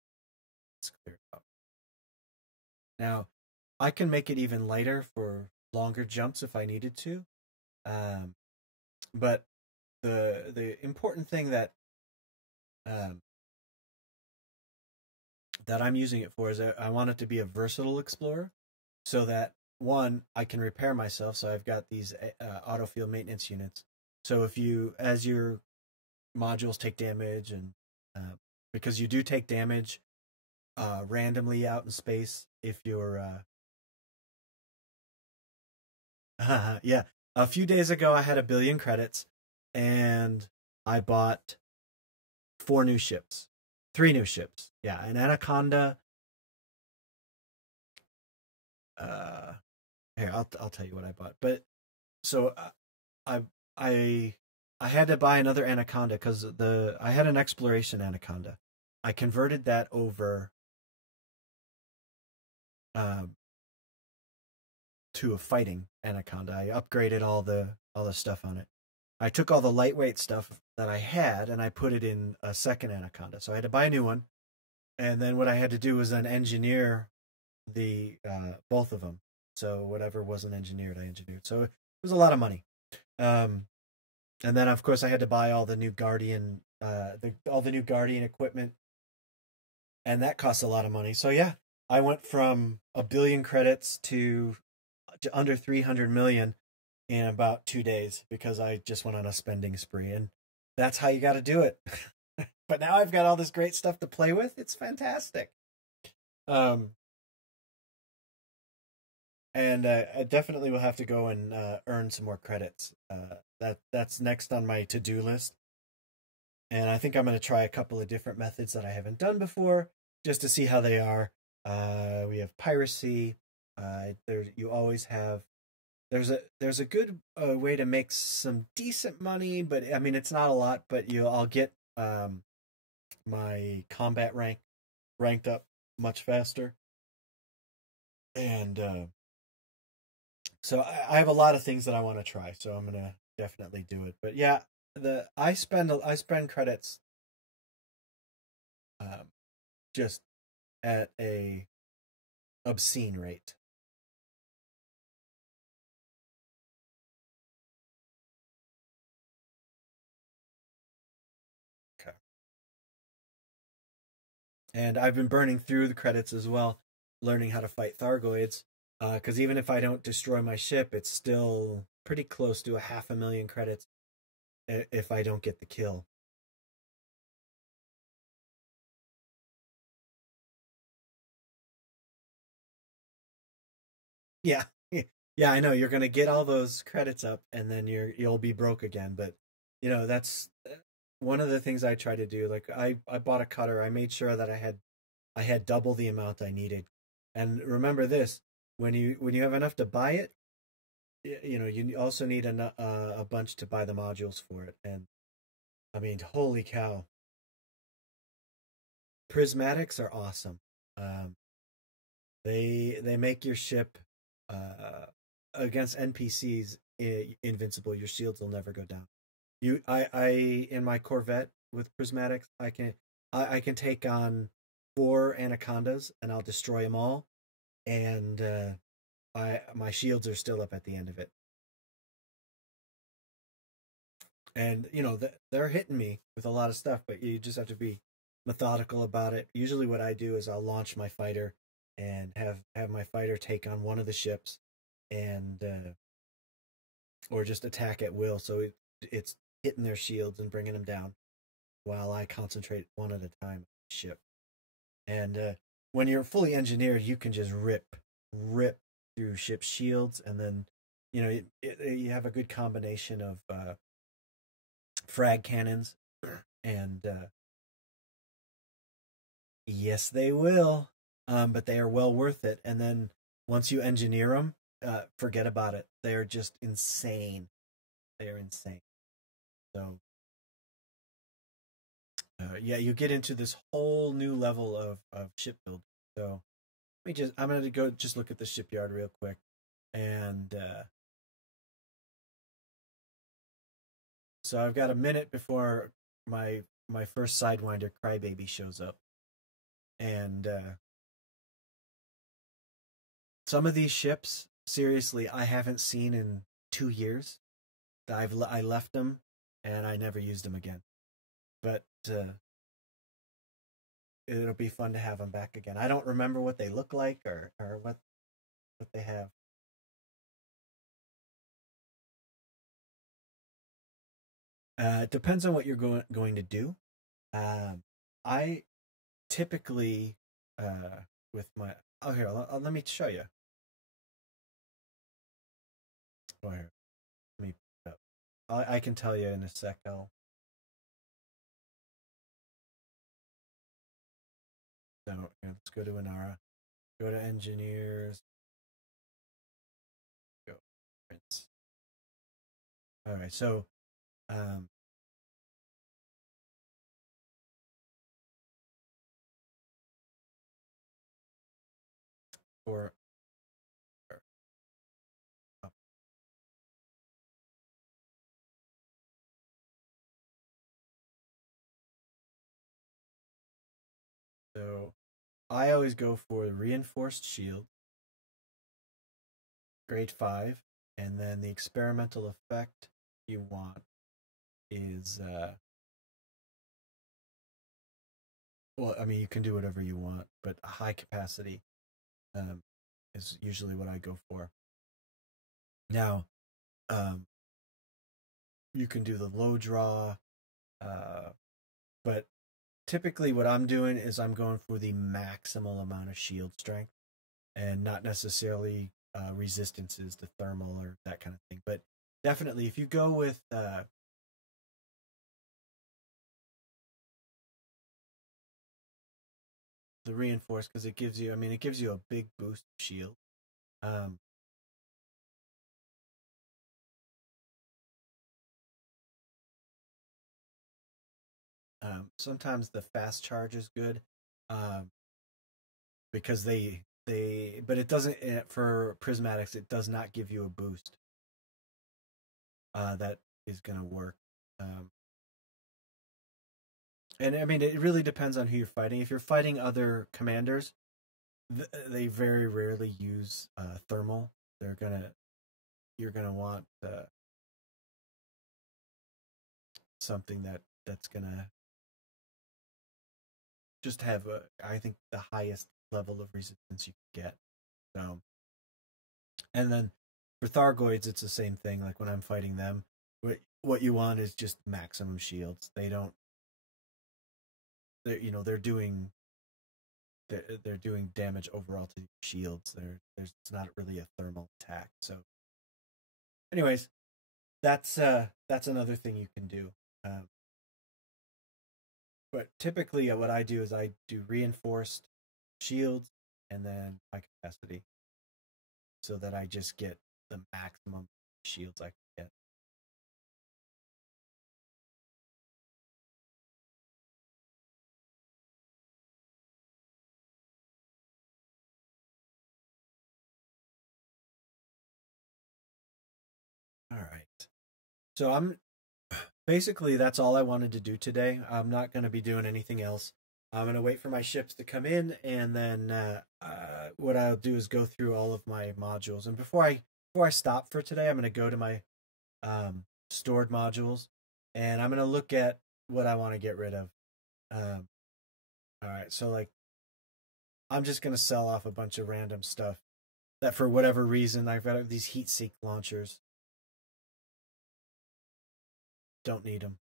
Let's clear it up. Now, I can make it even lighter for longer jumps if I needed to. But the important thing that that I'm using it for is I want it to be a versatile explorer, so that one, I can repair myself. So I've got these auto field maintenance units. So if as your modules take damage, and because you do take damage randomly out in space, if you're yeah, a few days ago I had 1 billion credits, and I bought 4 new ships. 3 new ships. Yeah, an Anaconda. Here, I'll tell you what I bought. But so I had to buy another Anaconda because I had an exploration Anaconda. I converted that over to a fighting Anaconda. I upgraded all the stuff on it. I took all the lightweight stuff that I had and I put it in a second Anaconda. So I had to buy a new one. And then what I had to do was then engineer the both of them. So whatever wasn't engineered, I engineered. So it was a lot of money. And then of course I had to buy all the new Guardian all the new Guardian equipment. And that costs a lot of money. So yeah, I went from 1 billion credits to under 300 million in about 2 days because I just went on a spending spree, and that's how you got to do it. But now I've got all this great stuff to play with. It's fantastic. And I definitely will have to go and earn some more credits. That's next on my to-do list. And I think I'm going to try a couple of different methods that I haven't done before, just to see how they are. We have piracy. You always have. There's a good way to make some decent money, but I mean it's not a lot. But I'll get my combat ranked up much faster, and so I have a lot of things that I want to try. So I'm gonna definitely do it. But yeah, I spend credits just at a obscene rate. Okay. And I've been burning through the credits as well, learning how to fight Thargoids. Because even if I don't destroy my ship, it's still pretty close to 500,000 credits if I don't get the kill. Yeah, yeah, I know you're gonna get all those credits up, and then you'll be broke again. But that's one of the things I try to do. Like I bought a cutter. I made sure that I had double the amount I needed. And remember this: when you have enough to buy it, you know, you also need a bunch to buy the modules for it. And I mean, holy cow, prismatics are awesome. Um, they make your ship uh, against NPCs invincible. Your shields will never go down. I in my Corvette with prismatics, I can take on four anacondas and I'll destroy them all, and I my shields are still up at the end of it. And you know they're hitting me with a lot of stuff, but you just have to be methodical about it. Usually, what I do is I'll launch my fighter and have my fighter take on one of the ships, and or just attack at will. So it's hitting their shields and bringing them down, while I concentrate one at a time on the ship. And when you're fully engineered, you can just rip through ship shields, and then you know you have a good combination of frag cannons, and yes, they will, but they are well worth it. And then once you engineer them, forget about it. They are just insane. They are insane. So yeah, you get into this whole new level of ship building. So I'm gonna go just look at the shipyard real quick, and so I've got a minute before my first Sidewinder Crybaby shows up, and some of these ships, seriously, I haven't seen in 2 years. I left them, and I never used them again. But it'll be fun to have them back again. I don't remember what they look like or what they have. It depends on what you're going to do. I typically with my here let me show you. Oh, here, let me. I can tell you in a sec. So let's go to Inara. Go to engineers. Go prints. All right. So um, for so I always go for the reinforced shield, grade 5, and then the experimental effect you want is well, I mean you can do whatever you want, but a high capacity um, is usually what I go for. Now, um, you can do the low draw, uh, but typically what I'm doing is I'm going for the maximal amount of shield strength and not necessarily resistances to thermal or that kind of thing. But definitely, if you go with the reinforced, because it gives you, I mean, it gives you a big boost of shield. Um, Sometimes the fast charge is good um, because but it doesn't for prismatics. It does not give you a boost that is going to work. Um, and I mean, it really depends on who you're fighting. If you're fighting other commanders, they very rarely use thermal. You're gonna want something that's gonna just have I think the highest level of resistance you can get. So, and then for Thargoids, it's the same thing. Like when I'm fighting them, what you want is just maximum shields. They don't, they're, you know, they're doing damage overall to shields. There's it's not really a thermal attack. So, anyways, that's another thing you can do. Um, but typically, what I do is I do reinforced shields and then high capacity, so that I just get the maximum shields I can get. All right. So I'm basically that's all I wanted to do today. I'm not going to be doing anything else. I'm going to wait for my ships to come in, and then what I'll do is go through all of my modules. And before I stop for today, I'm going to go to my stored modules, and I'm going to look at what I want to get rid of. Um, all right, so like I'm just going to sell off a bunch of random stuff that for whatever reason I've got these heat sink launchers. Don't need them.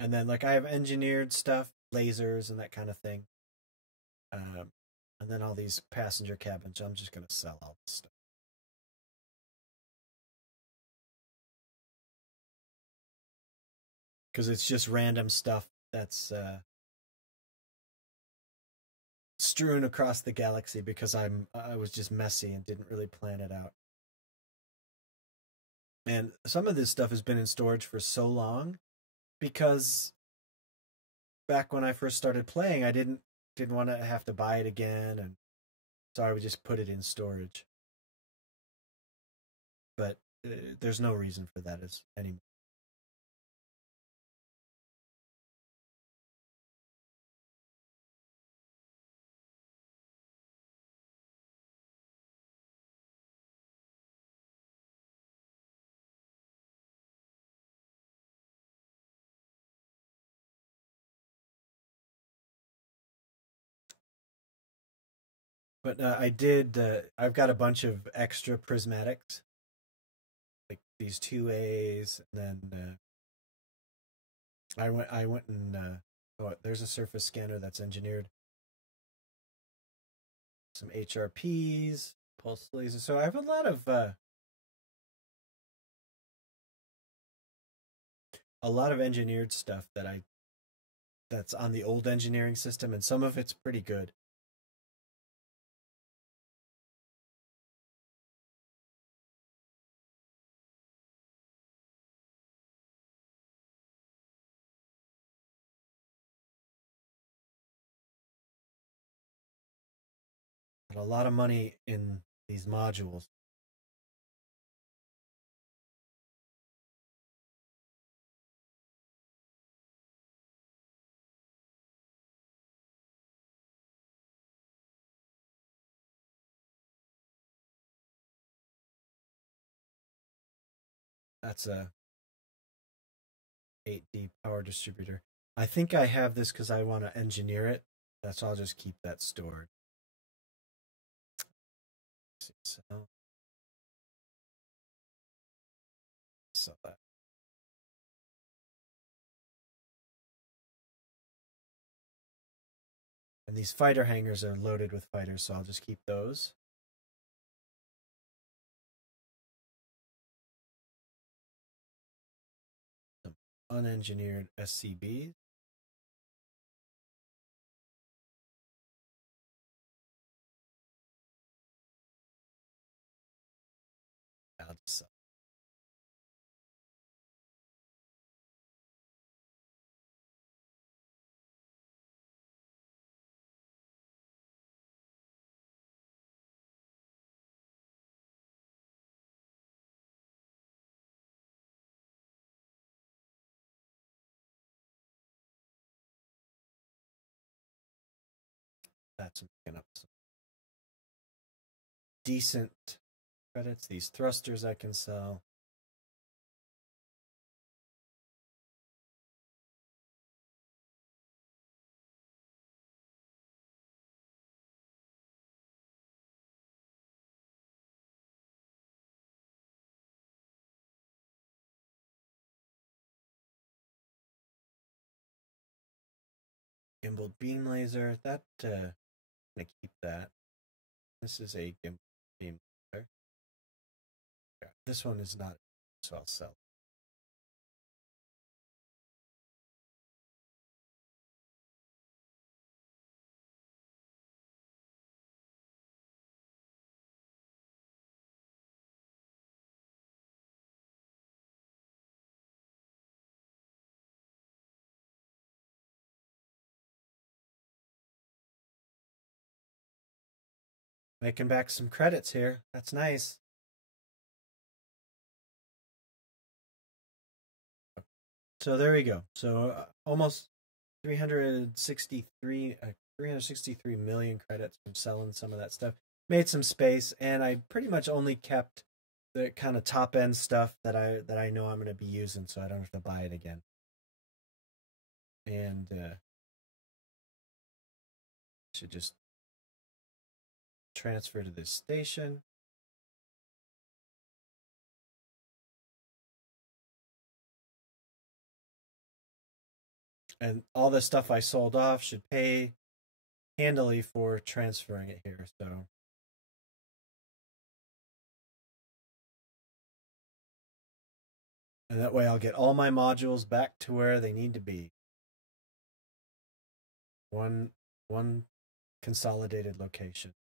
And then like I have engineered stuff, lasers and that kind of thing. Um, and then all these passenger cabins, I'm just gonna sell all this stuff because it's just random stuff that's strewn across the galaxy because I was just messy and didn't really plan it out. And some of this stuff has been in storage for so long because back when I first started playing, I didn't want to have to buy it again, and so I would just put it in storage. But there's no reason for that as anymore. But I did. I've got a bunch of extra prismatics, like these 2As, and then I went and oh, there's a surface scanner that's engineered. Some HRPs, pulse lasers. So I have a lot of engineered stuff that's on the old engineering system, and some of it's pretty good. But a lot of money in these modules. That's a 8D power distributor. I think I have this because I want to engineer it. That's why I'll just keep that stored. So, so that. And these fighter hangars are loaded with fighters, so I'll just keep those. Some unengineered SCBs. I'll just sell. That's picking up some decent credits. These thrusters I can sell. Gimbal beam laser. That I'm gonna keep that. This is a gimbal beam laser. Yeah, this one is not, so I'll sell. Making back some credits here. That's nice. So there we go. So almost 363 million credits from selling some of that stuff. Made some space, and I pretty much only kept the kind of top end stuff that I know I'm going to be using, so I don't have to buy it again. And should just transfer to this station. And all the stuff I sold off should pay handily for transferring it here. So and that way I'll get all my modules back to where they need to be. One consolidated location.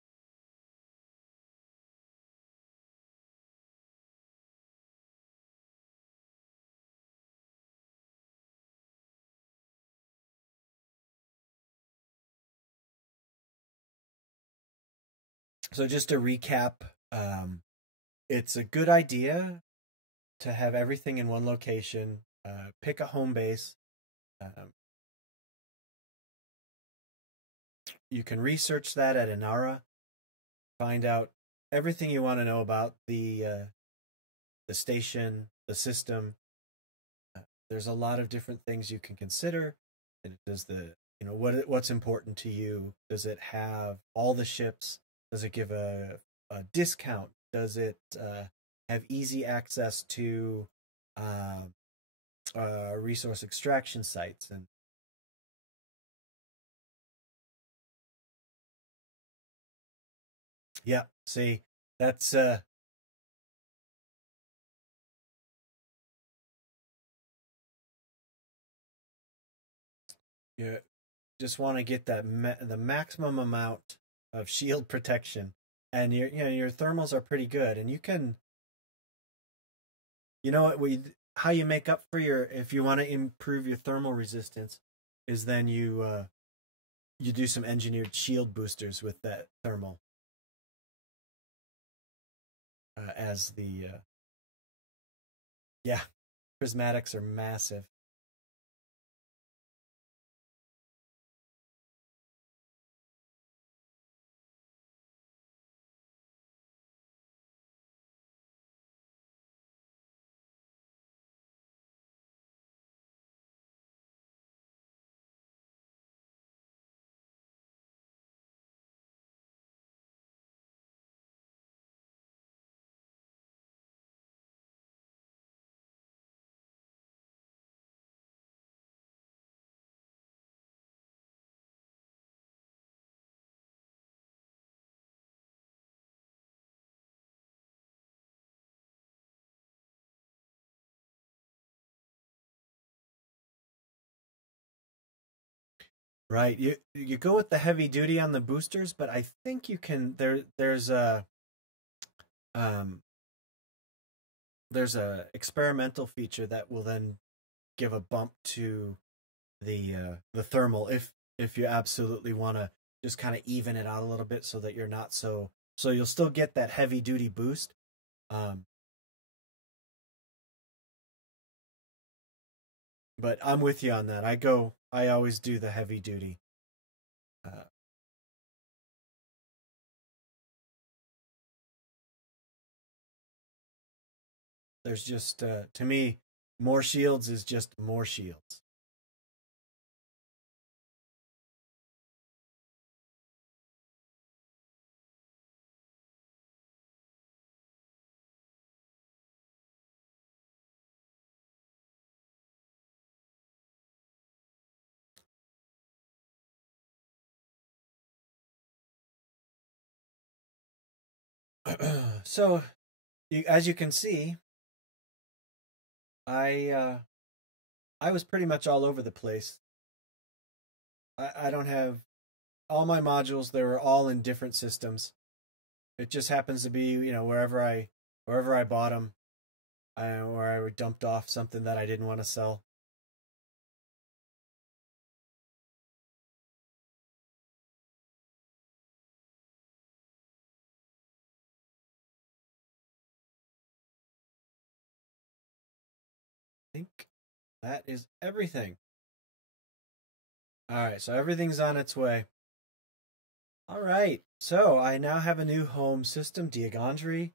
So just to recap, it's a good idea to have everything in one location. Pick a home base. You can research that at Inara. Find out everything you want to know about the station, the system. There's a lot of different things you can consider. And does the what's important to you? Does it have all the ships? Does it give a discount? Does it have easy access to resource extraction sites? And yeah, see, that's you just want to get the maximum amount of shield protection, and your thermals are pretty good, and you can, what we how you make up for your if you want to improve your thermal resistance is then you do some engineered shield boosters with that thermal as the yeah, prismatics are massive. Right. You go with the heavy duty on the boosters, but I think you can um there's a experimental feature that will then give a bump to the thermal if you absolutely want to just kind of even it out a little bit so that you're not so you'll still get that heavy duty boost. Um but I'm with you on that. I always do the heavy duty. Uh there's just to me more shields is just more shields. So as you can see, I uh, I was pretty much all over the place. I don't have all my modules. They were all in different systems. It just happens to be wherever I bought them, where I dumped off something that I didn't want to sell. think that is everything. All right, so everything's on its way. All right, so I now have a new home system, Diagondry,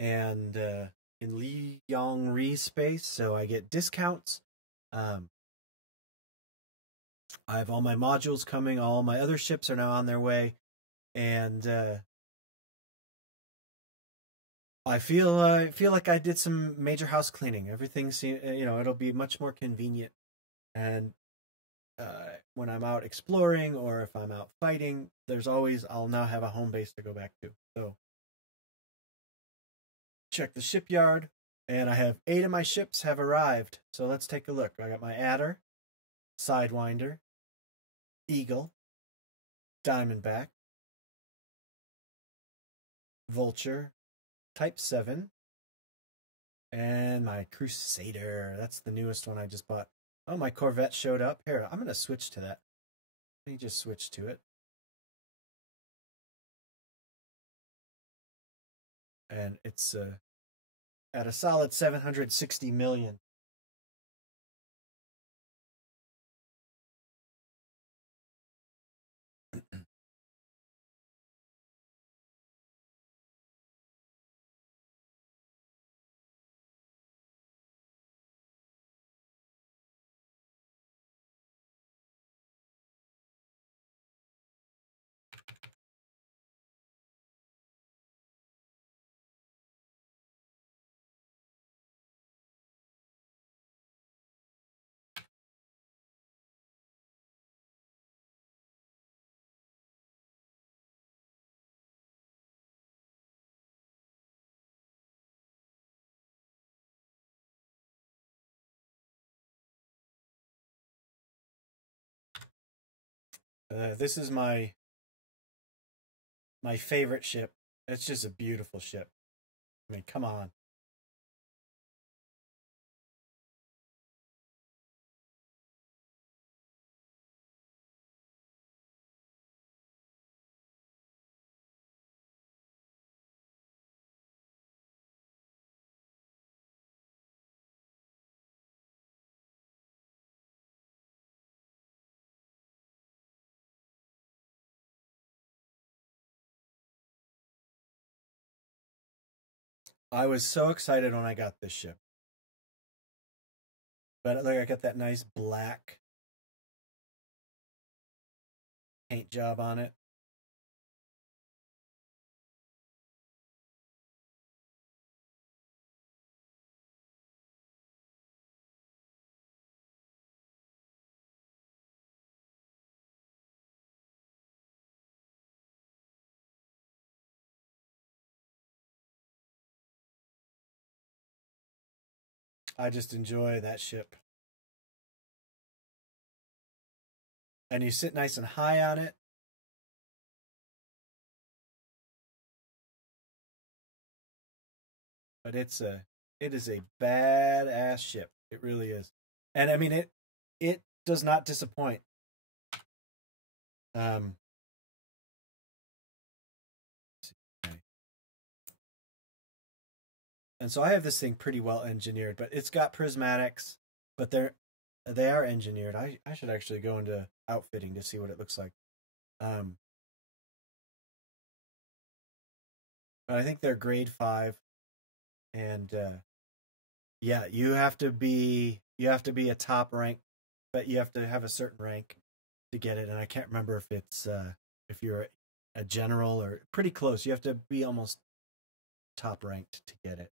and in Liangri space, so I get discounts. I have all my modules coming. All my other ships are now on their way, and I feel like I did some major house cleaning. Everything it'll be much more convenient, and when I'm out exploring or if I'm out fighting, I'll now have a home base to go back to. So check the shipyard, and I have 8 of my ships have arrived. So let's take a look. I got my Adder, Sidewinder, Eagle, Diamondback, Vulture, Type 7, and my Crusader. That's the newest one I just bought. Oh, my Corvette showed up. Here, I'm going to switch to that. Let me just switch to it. And it's at a solid 760 million. This is my favorite ship. It's just a beautiful ship. I mean, come on. I was so excited when I got this ship. But look, I got that nice black paint job on it. I just enjoy that ship. And you sit nice and high on it. But it is a badass ship. It really is. And I mean it does not disappoint. Um And so I have this thing pretty well engineered, but it's got prismatics, but they are engineered. I should actually go into outfitting to see what it looks like. But I think they're grade 5, and yeah, you have to be a top rank, but you have to have a certain rank to get it. And I can't remember if it's if you're a general or pretty close. You have to be almost top ranked to get it.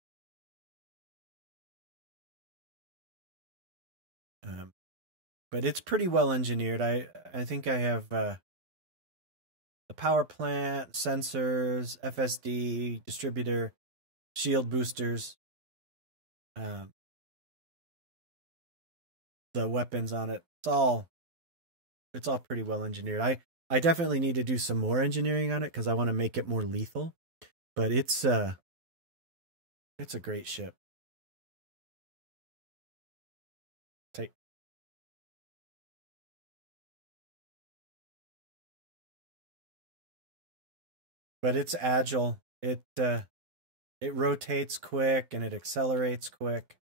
But it's pretty well engineered. I think I have the power plant, sensors, FSD, distributor, shield boosters, um, the weapons on it. It's all pretty well engineered. I definitely need to do some more engineering on it because I want to make it more lethal. But it's a great ship. Take but it's agile. It rotates quick and it accelerates quick.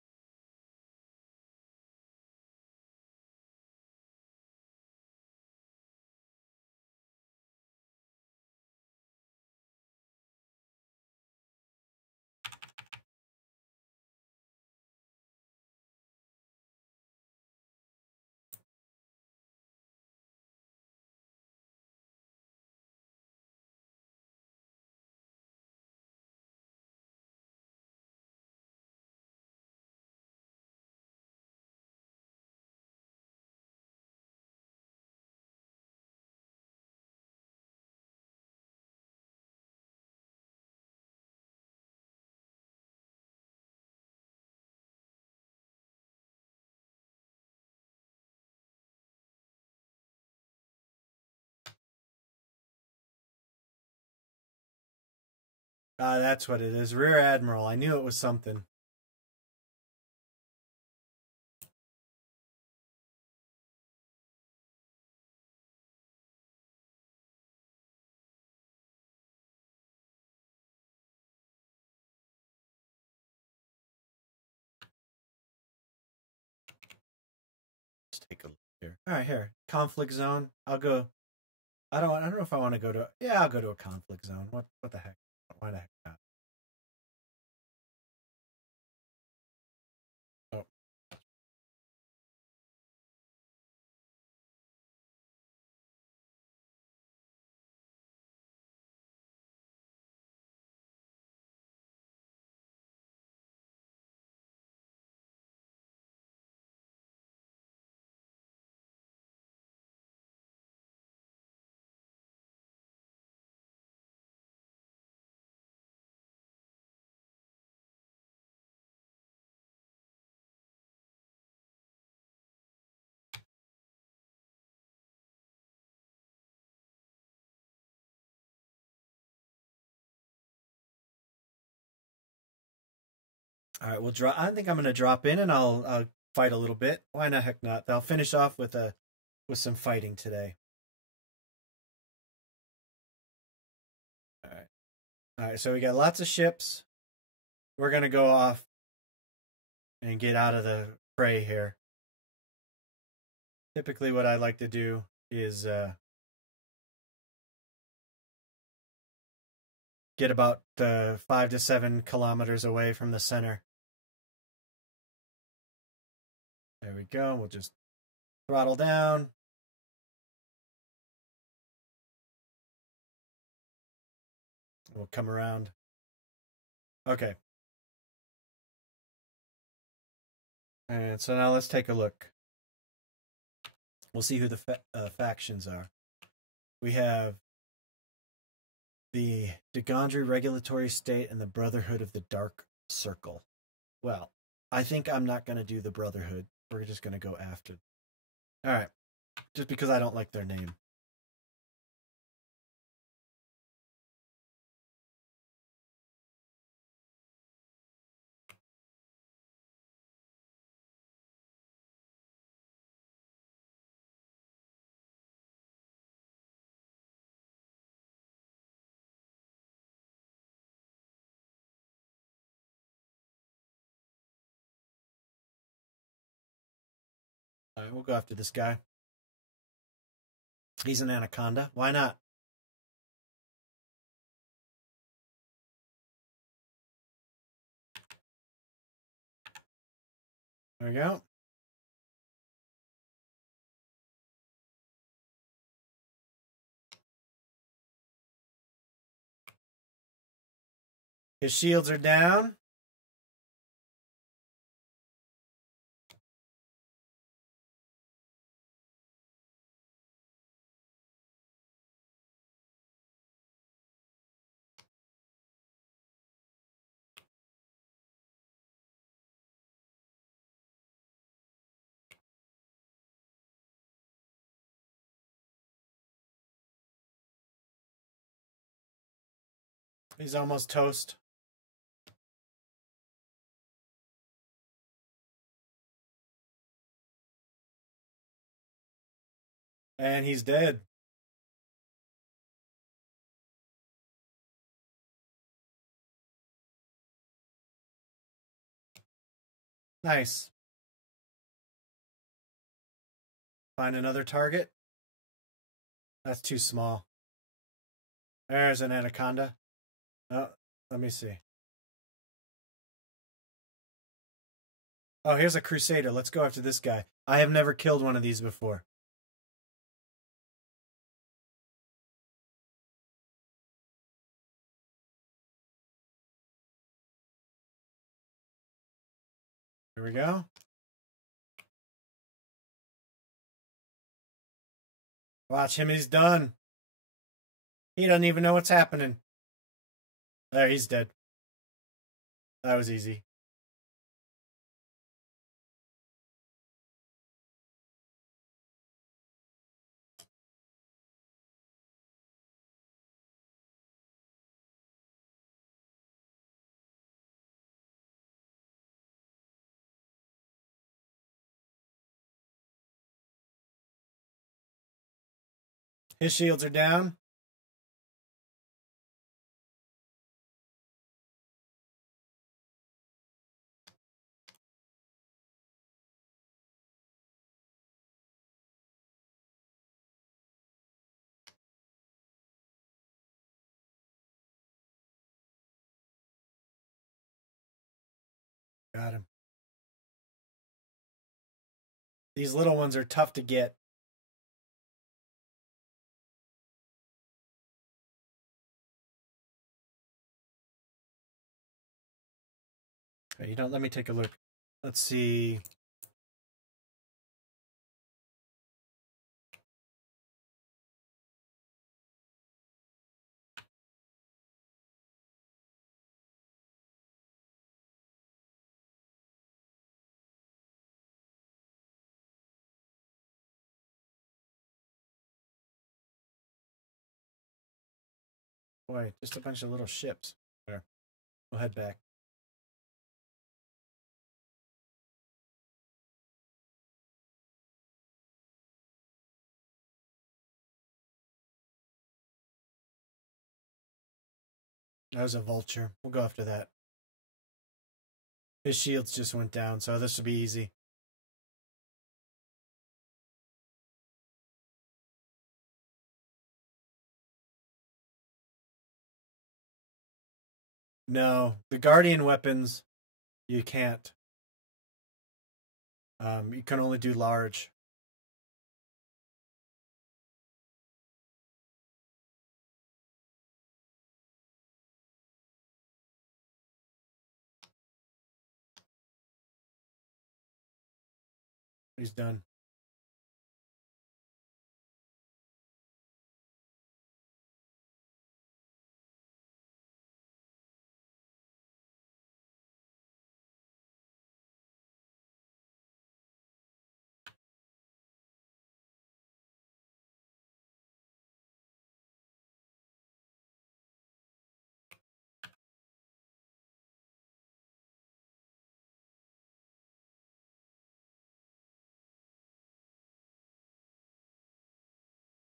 Ah, that's what it is. Rear Admiral. I knew it was something. Let's take a look here. All right, here. Conflict zone. I'll go. I don't know if I want to go to. Yeah, I'll go to a conflict zone. What the heck? Why the heck not? Oh. All right, we'll drop. I think I'm going to drop in and I'll fight a little bit. Why not? Heck not. I'll finish off with some fighting today. All right. All right. So we got lots of ships. We're going to go off and get out of the fray here. Typically, what I like to do is get about 5 to 7 kilometers away from the center. There we go. We'll just throttle down. We'll come around. Okay. And so now let's take a look. We'll see who the factions are. We have the Degandri Regulatory State and the Brotherhood of the Dark Circle. Well, I think I'm not going to do the Brotherhood. We're just going to go after. All right. Just because I don't like their name. All right, we'll go after this guy. He's an anaconda. Why not? There we go. His shields are down. He's almost toast. And he's dead. Nice. Find another target. That's too small. There's an anaconda. Oh, let me see. Oh, here's a crusader. Let's go after this guy. I have never killed one of these before. Here we go. Watch him. He's done. He doesn't even know what's happening. There, he's dead. That was easy. His shields are down. Got him. These little ones are tough to get. Okay, let me take a look. Let's see. Boy, just a bunch of little ships. There. We'll head back. That was a vulture. We'll go after that. His shields just went down, so this will be easy. No, the guardian weapons, you can't. You can only do large. He's done.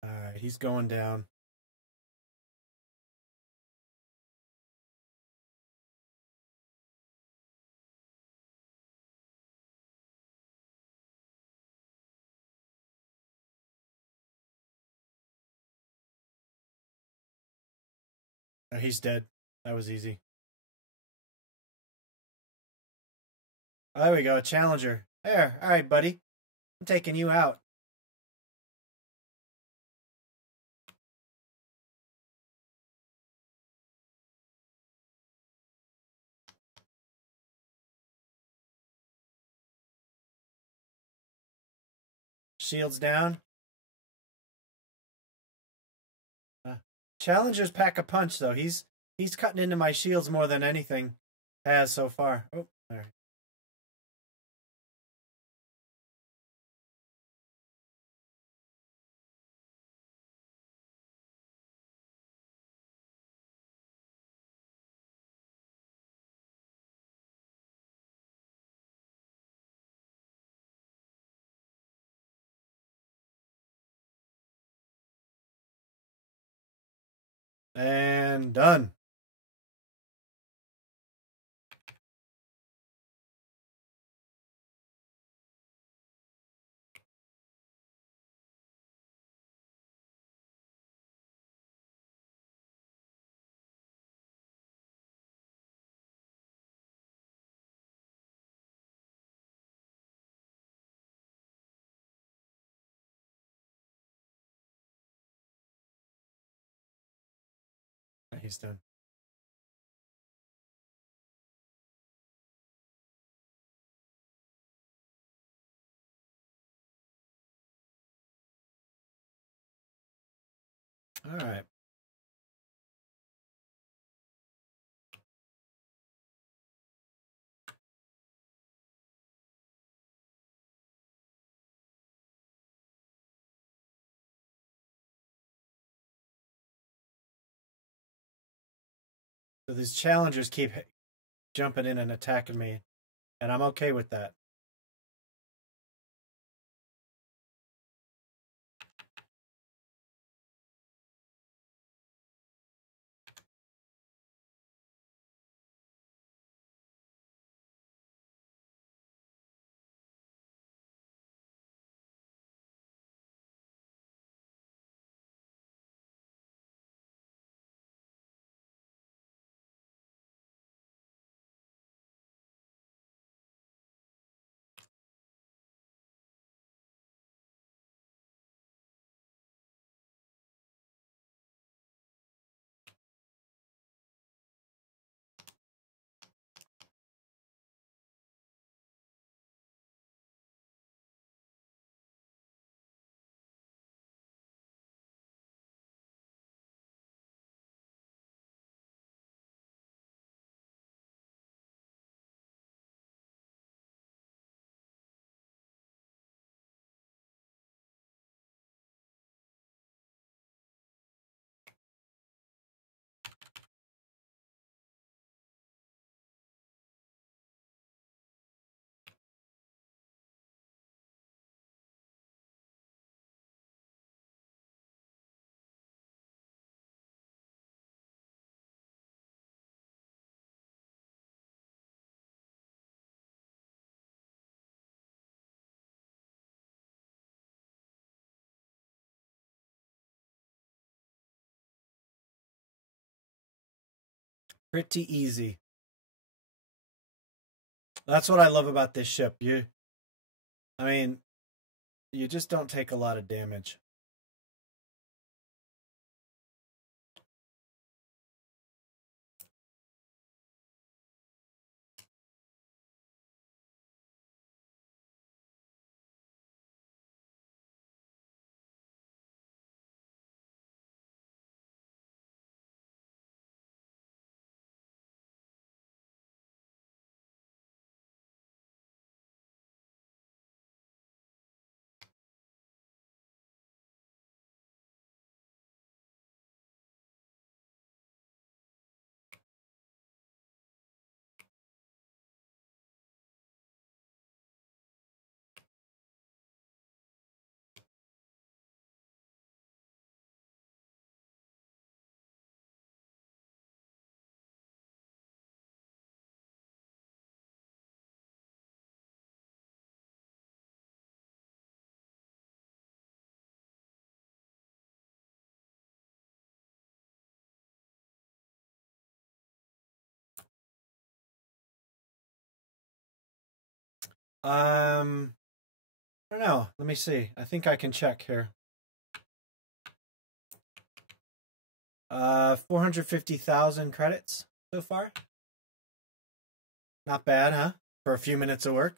All right, he's going down. Oh, he's dead. That was easy. Oh, there we go, a challenger. There, all right, buddy. I'm taking you out. Shields down. Challengers pack a punch, though. He's cutting into my shields more than anything has so far. Oh, there. And done. He's done. All right. So these challengers keep jumping in and attacking me, and I'm okay with that. Pretty easy. That's what I love about this ship. I mean, you just don't take a lot of damage. I don't know. Let me see. I think I can check here. 450,000 credits so far. Not bad, huh? For a few minutes of work.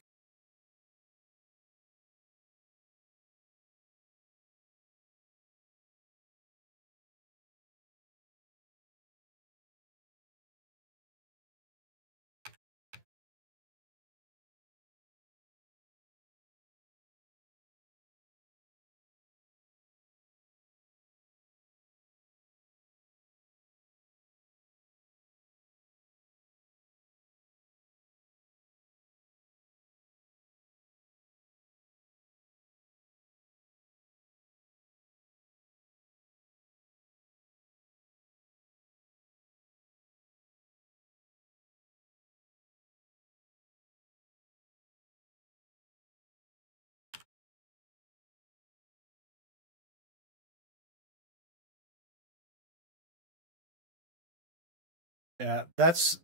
Yeah, that's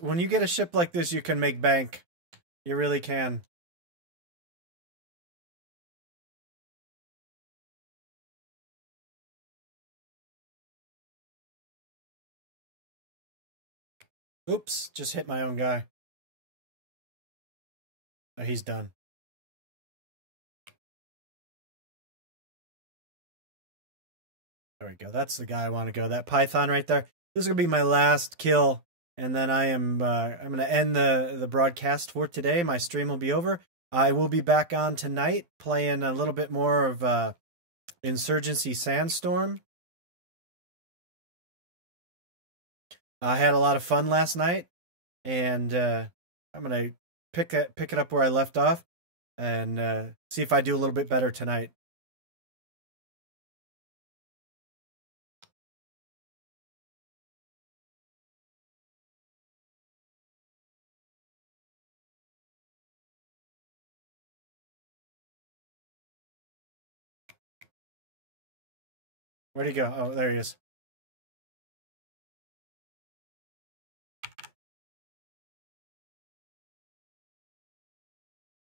when you get a ship like this, you can make bank. You really can. Oops, just hit my own guy. Oh, he's done. There we go. That's the guy I want to go. That Python right there. This is gonna be my last kill, and then I'm gonna end the broadcast for today. My stream will be over. I will be back on tonight, playing a little bit more of Insurgency Sandstorm. I had a lot of fun last night, and I'm gonna pick it up where I left off, and see if I do a little bit better tonight. Where'd he go? Oh, there he is.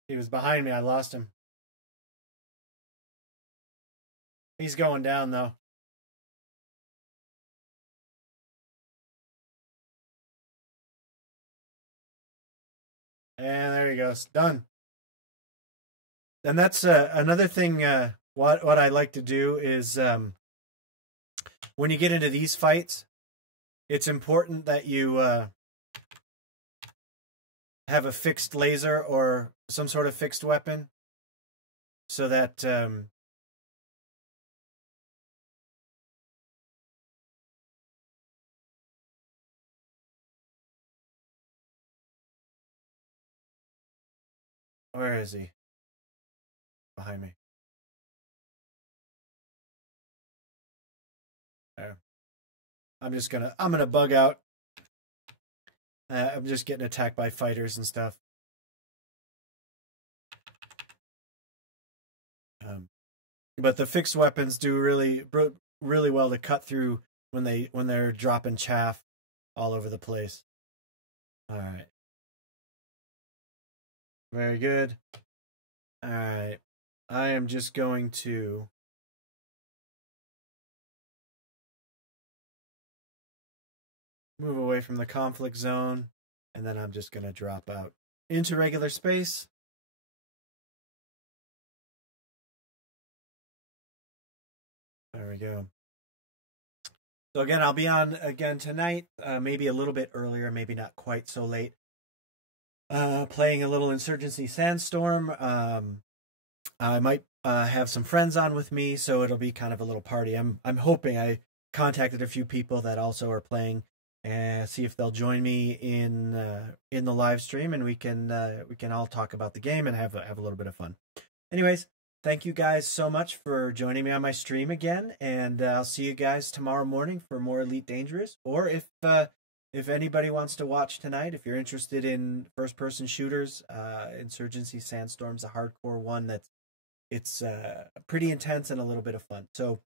He was behind me. I lost him. He's going down, though. And there he goes. Done. And that's another thing. What I like to do is when you get into these fights, it's important that you have a fixed laser or some sort of fixed weapon, so that where is he? Behind me. There. I'm gonna bug out. I'm just getting attacked by fighters and stuff. But the fixed weapons do really well to cut through when they're dropping chaff. all over the place. All right. Very good. All right. I am just going to move away from the conflict zone, and then I'm just going to drop out into regular space. There we go. So again, I'll be on again tonight, maybe a little bit earlier, maybe not quite so late. Playing a little Insurgency Sandstorm. I might have some friends on with me, so it'll be kind of a little party. I'm hoping. I contacted a few people that also are playing, and see if they'll join me in the live stream, and we can all talk about the game and have a little bit of fun. Anyways, thank you guys so much for joining me on my stream again, and I'll see you guys tomorrow morning for more Elite Dangerous. Or if anybody wants to watch tonight, if you're interested in first-person shooters, Insurgency Sandstorm's a hardcore one it's pretty intense and a little bit of fun. So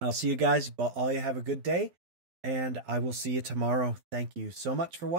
I'll see you guys. All you have a good day, and I will see you tomorrow. Thank you so much for watching.